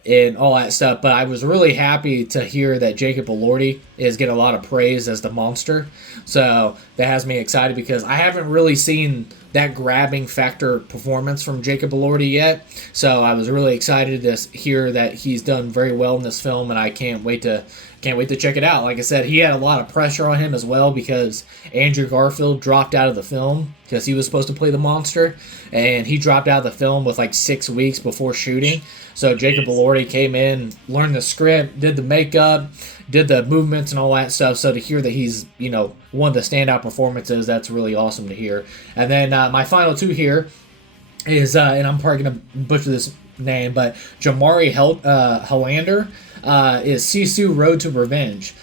and all that stuff, but I was really happy to hear that Jacob Elordi is getting a lot of praise as the monster. So that has me excited because I haven't really seen that grabbing factor performance from Jacob Elordi yet. So I was really excited to hear that he's done very well in this film, and I can't wait to check it out. Like I said, he had a lot of pressure on him as well because Andrew Garfield dropped out of the film because he was supposed to play the monster, and he dropped out of the film with 6 weeks before shooting. So Jacob Elordi came in, learned the script, did the makeup, did the movements and all that stuff. So to hear that he's, one of the standout performances, that's really awesome to hear. And then my final two here is, and I'm probably going to butcher this name, but Jamari Helander is Sisu Road to Revenge.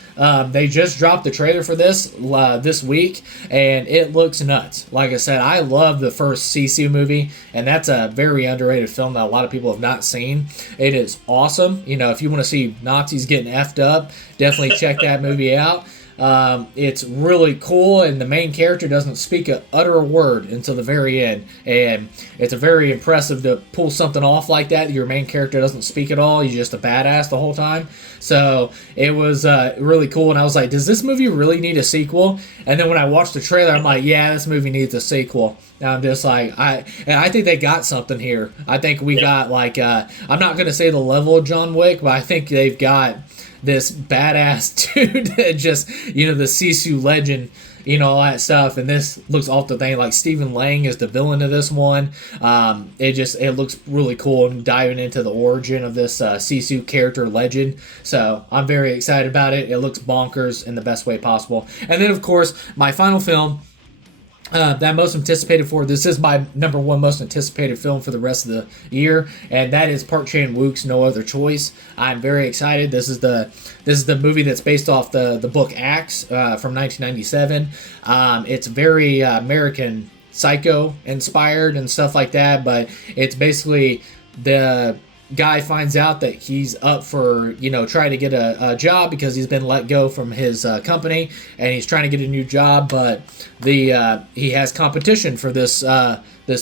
They just dropped the trailer for this week, and it looks nuts. Like I said, I love the first Sisu movie, and that's a very underrated film that a lot of people have not seen. It is awesome. If you want to see Nazis getting effed up, definitely check that movie out. It's really cool, and the main character doesn't utter a word until the very end, and it's very impressive to pull something off like that. Your main character doesn't speak at all. He's just a badass the whole time. So it was really cool, and I was like, does this movie really need a sequel? And then when I watched the trailer, I'm like, yeah, this movie needs a sequel. And I'm just like, I think they got something here. I think we got I'm not going to say the level of John Wick, but I think they've got this badass dude that just, the Sisu legend, all that stuff. And this looks off the thing. Like Stephen Lang is the villain of this one. It looks really cool and diving into the origin of this Sisu character legend. So I'm very excited about it. It looks bonkers in the best way possible. And then, of course, my final film that I'm most anticipated for. This is my number one most anticipated film for the rest of the year, and that is Park Chan-wook's No Other Choice. I'm very excited. This is the movie that's based off the book Acts from 1997. It's very American Psycho inspired and stuff like that, but it's basically the guy finds out that he's up for trying to get a job because he's been let go from his company, and he's trying to get a new job, but he has competition for this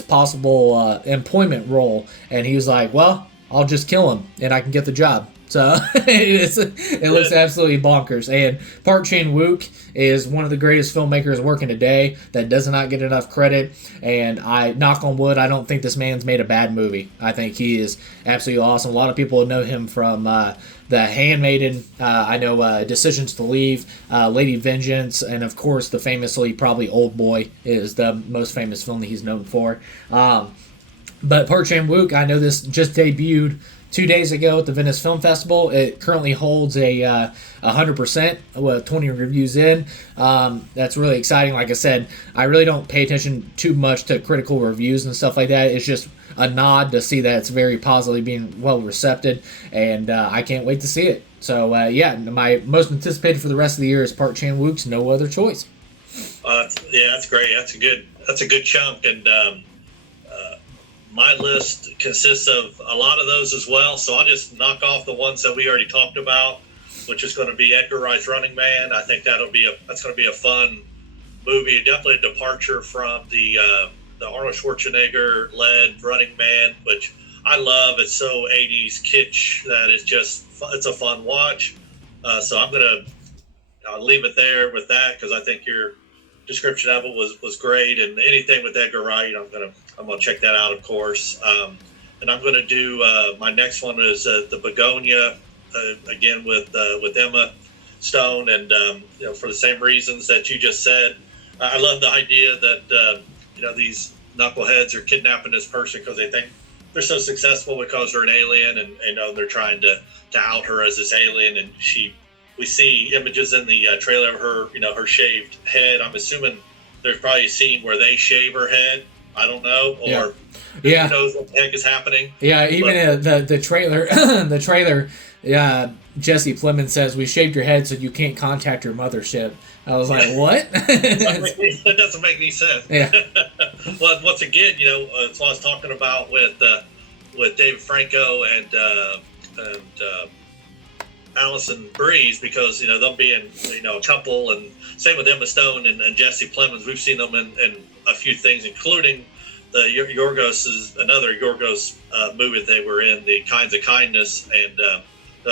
possible employment role, and he was like, well, I'll just kill him and I can get the job. So it looks absolutely bonkers. And Park Chan-wook is one of the greatest filmmakers working today that does not get enough credit. And I knock on wood, I don't think this man's made a bad movie. I think he is absolutely awesome. A lot of people know him from The Handmaiden. I know Decisions to Leave, Lady Vengeance, and of course the famously probably Old Boy is the most famous film that he's known for. But Park Chan-wook, I know this just debuted 2 days ago at the Venice Film Festival. It currently holds a 100% with 20 reviews in. That's really exciting. Like I said, I really don't pay attention too much to critical reviews and stuff like that. It's just a nod to see that it's very positively being well received, and I can't wait to see it. So my most anticipated for the rest of the year is Park Chan-wook's No Other Choice. That's great. That's a good chunk, and my list consists of a lot of those as well, so I'll just knock off the ones that we already talked about, which is going to be Edgar Wright's Running Man. I think that's going to be a fun movie, definitely a departure from the Arnold Schwarzenegger led Running Man, which I love. It's so 80s kitsch that it's a fun watch. So I'll leave it there with that, because I think your description of it was great, and anything with Edgar Wright, I'm gonna check that out, of course. And I'm gonna do my next one is the Begonia, again with Emma Stone, and for the same reasons that you just said. I love the idea that these knuckleheads are kidnapping this person because they think they're so successful because they're an alien, and they're trying to out her as this alien, and we see images in the trailer of her, her shaved head. I'm assuming there's probably a scene where they shave her head. I don't know, or who knows what the heck is happening. Yeah, even the trailer, Jesse Plemons says, "We shaved your head so you can't contact your mothership." I was like, what? That doesn't make any sense. Yeah. Well, once again, it's what I was talking about with David Franco and Allison Breeze, because them being a couple, and same with Emma Stone and Jesse Plemons. We've seen them in a few things, including the another Yorgos movie they were in, The Kinds of Kindness, and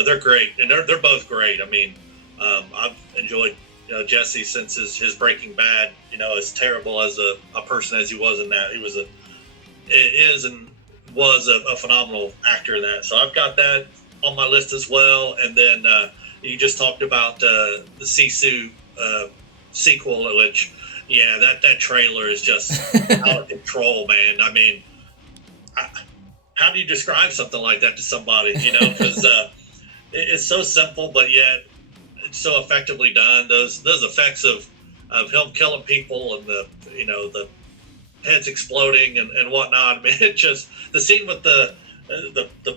they're great, and they're both great. I mean, I've enjoyed Jesse since his Breaking Bad. As terrible as a person as he was in that, he was a phenomenal actor in that. So I've got that on my list as well. And then you just talked about the Sisu sequel, which that trailer is just out of control, man. I mean, how do you describe something like that to somebody? Because it's so simple, but yet it's so effectively done. Those effects of him killing people, and the heads exploding and whatnot. I mean, it just, the scene with the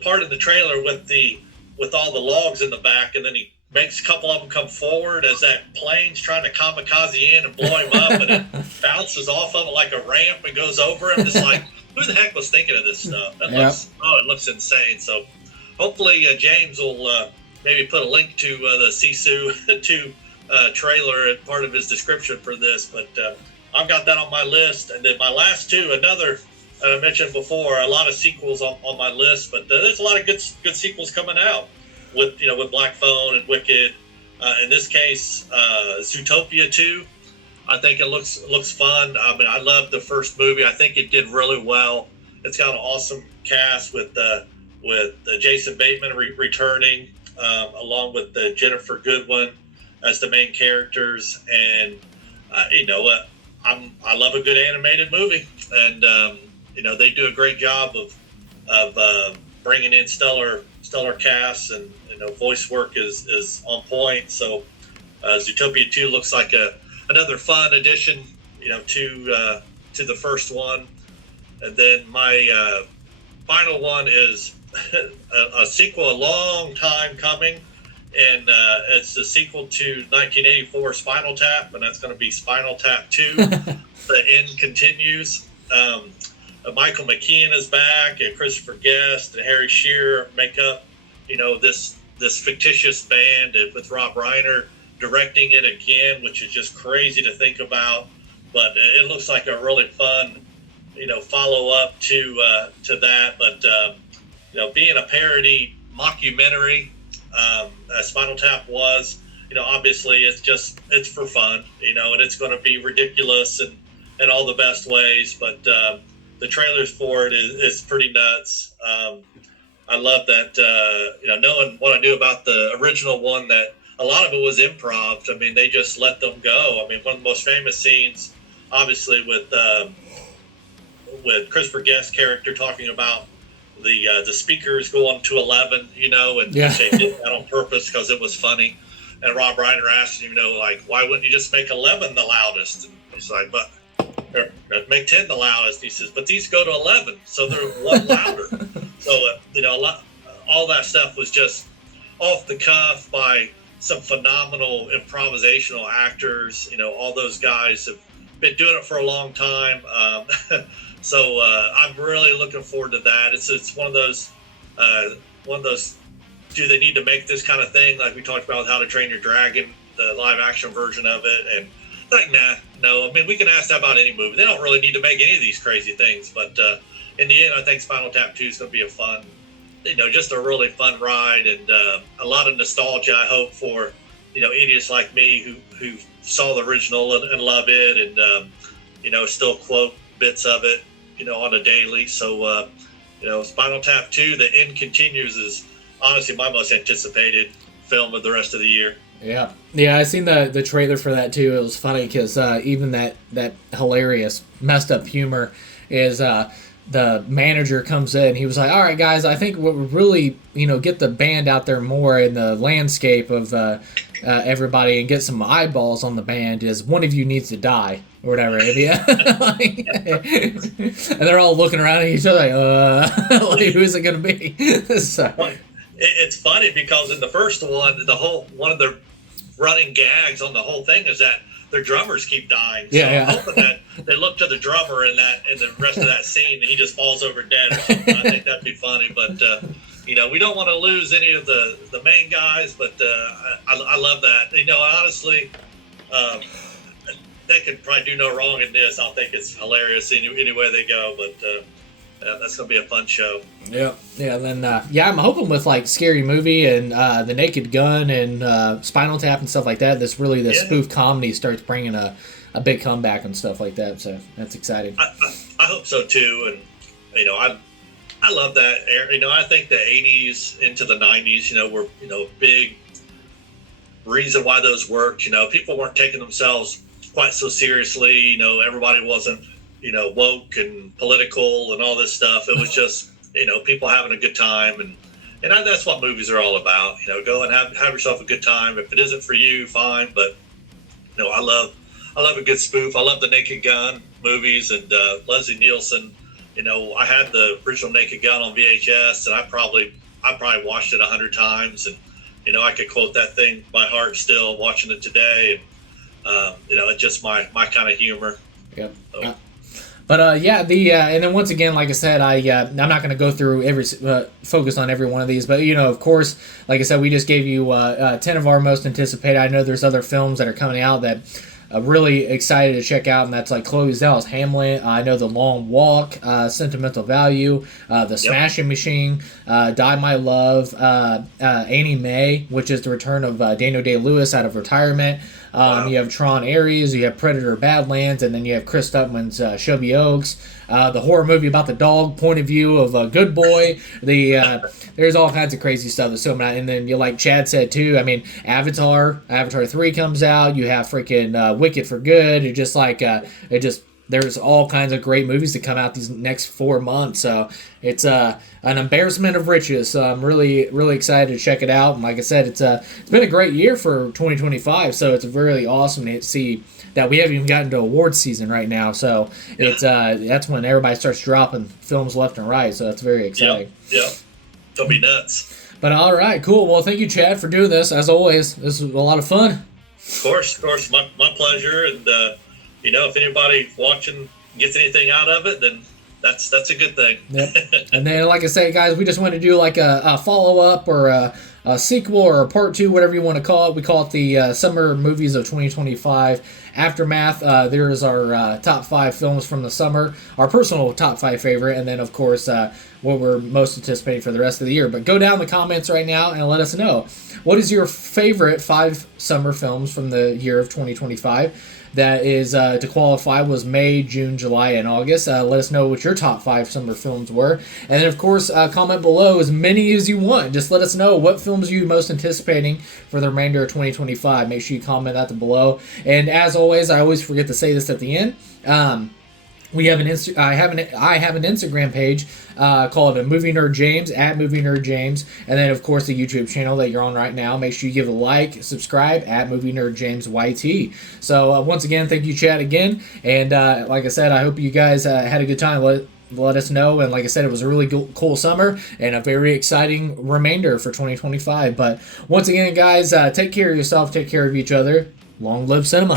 part in the trailer with all the logs in the back, and then he makes a couple of them come forward as that plane's trying to kamikaze in and blow him up, and it bounces off of it like a ramp and goes over him. It's like, who the heck was thinking of this stuff? It looks insane. So hopefully James will maybe put a link to the Sisu 2 trailer and part of his description for this. But I've got that on my list. And then my last two, another I mentioned before, a lot of sequels on my list, but there's a lot of good sequels coming out with Black Phone and Wicked. In this case, Zootopia 2. I think it looks fun. I mean, I loved the first movie. I think it did really well. It's got an awesome cast with Jason Bateman returning, along with Jennifer Goodwin as the main characters, and I love a good animated movie, and they do a great job of bringing in stellar casts, and voice work is on point. So Zootopia 2 looks like another fun addition to the first one. And then my final one is a sequel, a long time coming, and it's the sequel to 1984 Spinal Tap, and that's going to be Spinal Tap 2. The End Continues. Michael McKean is back, and Christopher Guest and Harry Shearer make up, this fictitious band with Rob Reiner directing it again, which is just crazy to think about. But it looks like a really fun, follow up to that. But being a parody mockumentary, as Spinal Tap was, obviously it's for fun, and it's going to be ridiculous and in all the best ways. But the trailers for it is pretty nuts. I love that, knowing what I knew about the original one, that a lot of it was improv. I mean, they just let them go. I mean, one of the most famous scenes, obviously, with Christopher Guest's character talking about the speakers going to 11, and Yeah. they did that on purpose because it was funny. And Rob Reiner asked him, why wouldn't you just make 11 the loudest? And he's like, but make 10 the loudest. He says, but these go to 11, so they're one louder. So, all that stuff was just off the cuff by some phenomenal improvisational actors. All those guys have been doing it for a long time. So I'm really looking forward to that. It's one of those, do they need to make this kind of thing like we talked about with How to Train Your Dragon, the live action version of it? And like, no. I mean, we can ask that about any movie. They don't really need to make any of these crazy things. But in the end, I think Spinal Tap 2 is going to be a fun, just a really fun ride, and a lot of nostalgia, I hope, for, idiots like me who saw the original and love it, and, still quote bits of it, on a daily. So, Spinal Tap 2, The End Continues, is honestly my most anticipated film of the rest of the year. Yeah, I seen the trailer for that too. It was funny because even that hilarious messed up humor is the manager comes in. He was like, "All right, guys, I think what would really get the band out there more in the landscape of everybody and get some eyeballs on the band is one of you needs to die or whatever." Yeah, and they're all looking around at each other like, who is it going to be? So. It's funny because in the first one, one of the running gags on the whole thing is that their drummers keep dying. So I'm hoping that they look to the drummer in the rest of that scene, and he just falls over dead or something. I think that'd be funny. But we don't want to lose any of the main guys. But I love that. Honestly, they could probably do no wrong in this. I think it's hilarious anywhere they go. But that's gonna be a fun show. Yeah. Then I'm hoping with like Scary Movie and The Naked Gun and Spinal Tap and stuff like that, this spoof comedy starts bringing a big comeback and stuff like that. So that's exciting. I hope so too. And I love that era. I think the 80s into the 90s, were big reason why those worked. People weren't taking themselves quite so seriously. Everybody wasn't woke and political and all this stuff. It was just, people having a good time. And that's what movies are all about. Go and have yourself a good time. If it isn't for you, fine. But, I love a good spoof. I love the Naked Gun movies, and Leslie Nielsen. I had the original Naked Gun on VHS, and I probably watched it 100 times. And, I could quote that thing by heart still watching it today. And, it's just my kind of humor. Yep. So. But and then once again, like I said, I'm not going to go through every focus on every one of these, but of course, like I said, we just gave you 10 of our most anticipated. I know there's other films that are coming out that I'm really excited to check out, and that's like Chloe Zhao's Hamlet. I know The Long Walk, Sentimental Value, The Smashing Machine, Die My Love, Annie Mae, which is the return of Daniel Day-Lewis out of retirement. You have Tron Ares, you have Predator Badlands, and then you have Chris Stuckman's Shelby Oaks. The horror movie about the dog point of view of a good boy. There's all kinds of crazy stuff that's coming out. And then, like Chad said too, I mean, Avatar 3 comes out. You have freaking Wicked for Good. It just like, there's all kinds of great movies to come out these next 4 months. So it's an embarrassment of riches. So I'm really, really excited to check it out. And like I said, it's been a great year for 2025. So it's really awesome to see that we haven't even gotten to award season right now. So it's that's when everybody starts dropping films left and right. So that's very exciting. Yep. It'll be nuts. But all right, cool. Well, thank you, Chad, for doing this. As always, this was a lot of fun. Of course, my pleasure. And if anybody watching gets anything out of it, then that's a good thing. Yep. And then, like I say, guys, we just want to do like a follow up or a sequel or a part 2, whatever you want to call it. We call it the Summer Movies of 2025 Aftermath. There is our top 5 films from the summer, our personal top 5 favorite, and then, of course, what we're most anticipating for the rest of the year. But go down in the comments right now and let us know. What is your favorite 5 summer films from the year of 2025? That is, to qualify, was May, June, July, and August. Let us know what your top 5 summer films were. And then, of course, comment below as many as you want. Just let us know what films you're most anticipating for the remainder of 2025. Make sure you comment that below. And as always, I always forget to say this at the end. We have I have an Instagram page called Movie Nerd James, at Movie Nerd James, and then of course the YouTube channel that you're on right now. Make sure you give a like, subscribe at Movie Nerd James YT. So once again, thank you, Chad, again, and like I said, I hope you guys had a good time. Let us know, and like I said, it was a really cool summer and a very exciting remainder for 2025. But once again, guys, take care of yourself, take care of each other. Long live cinema.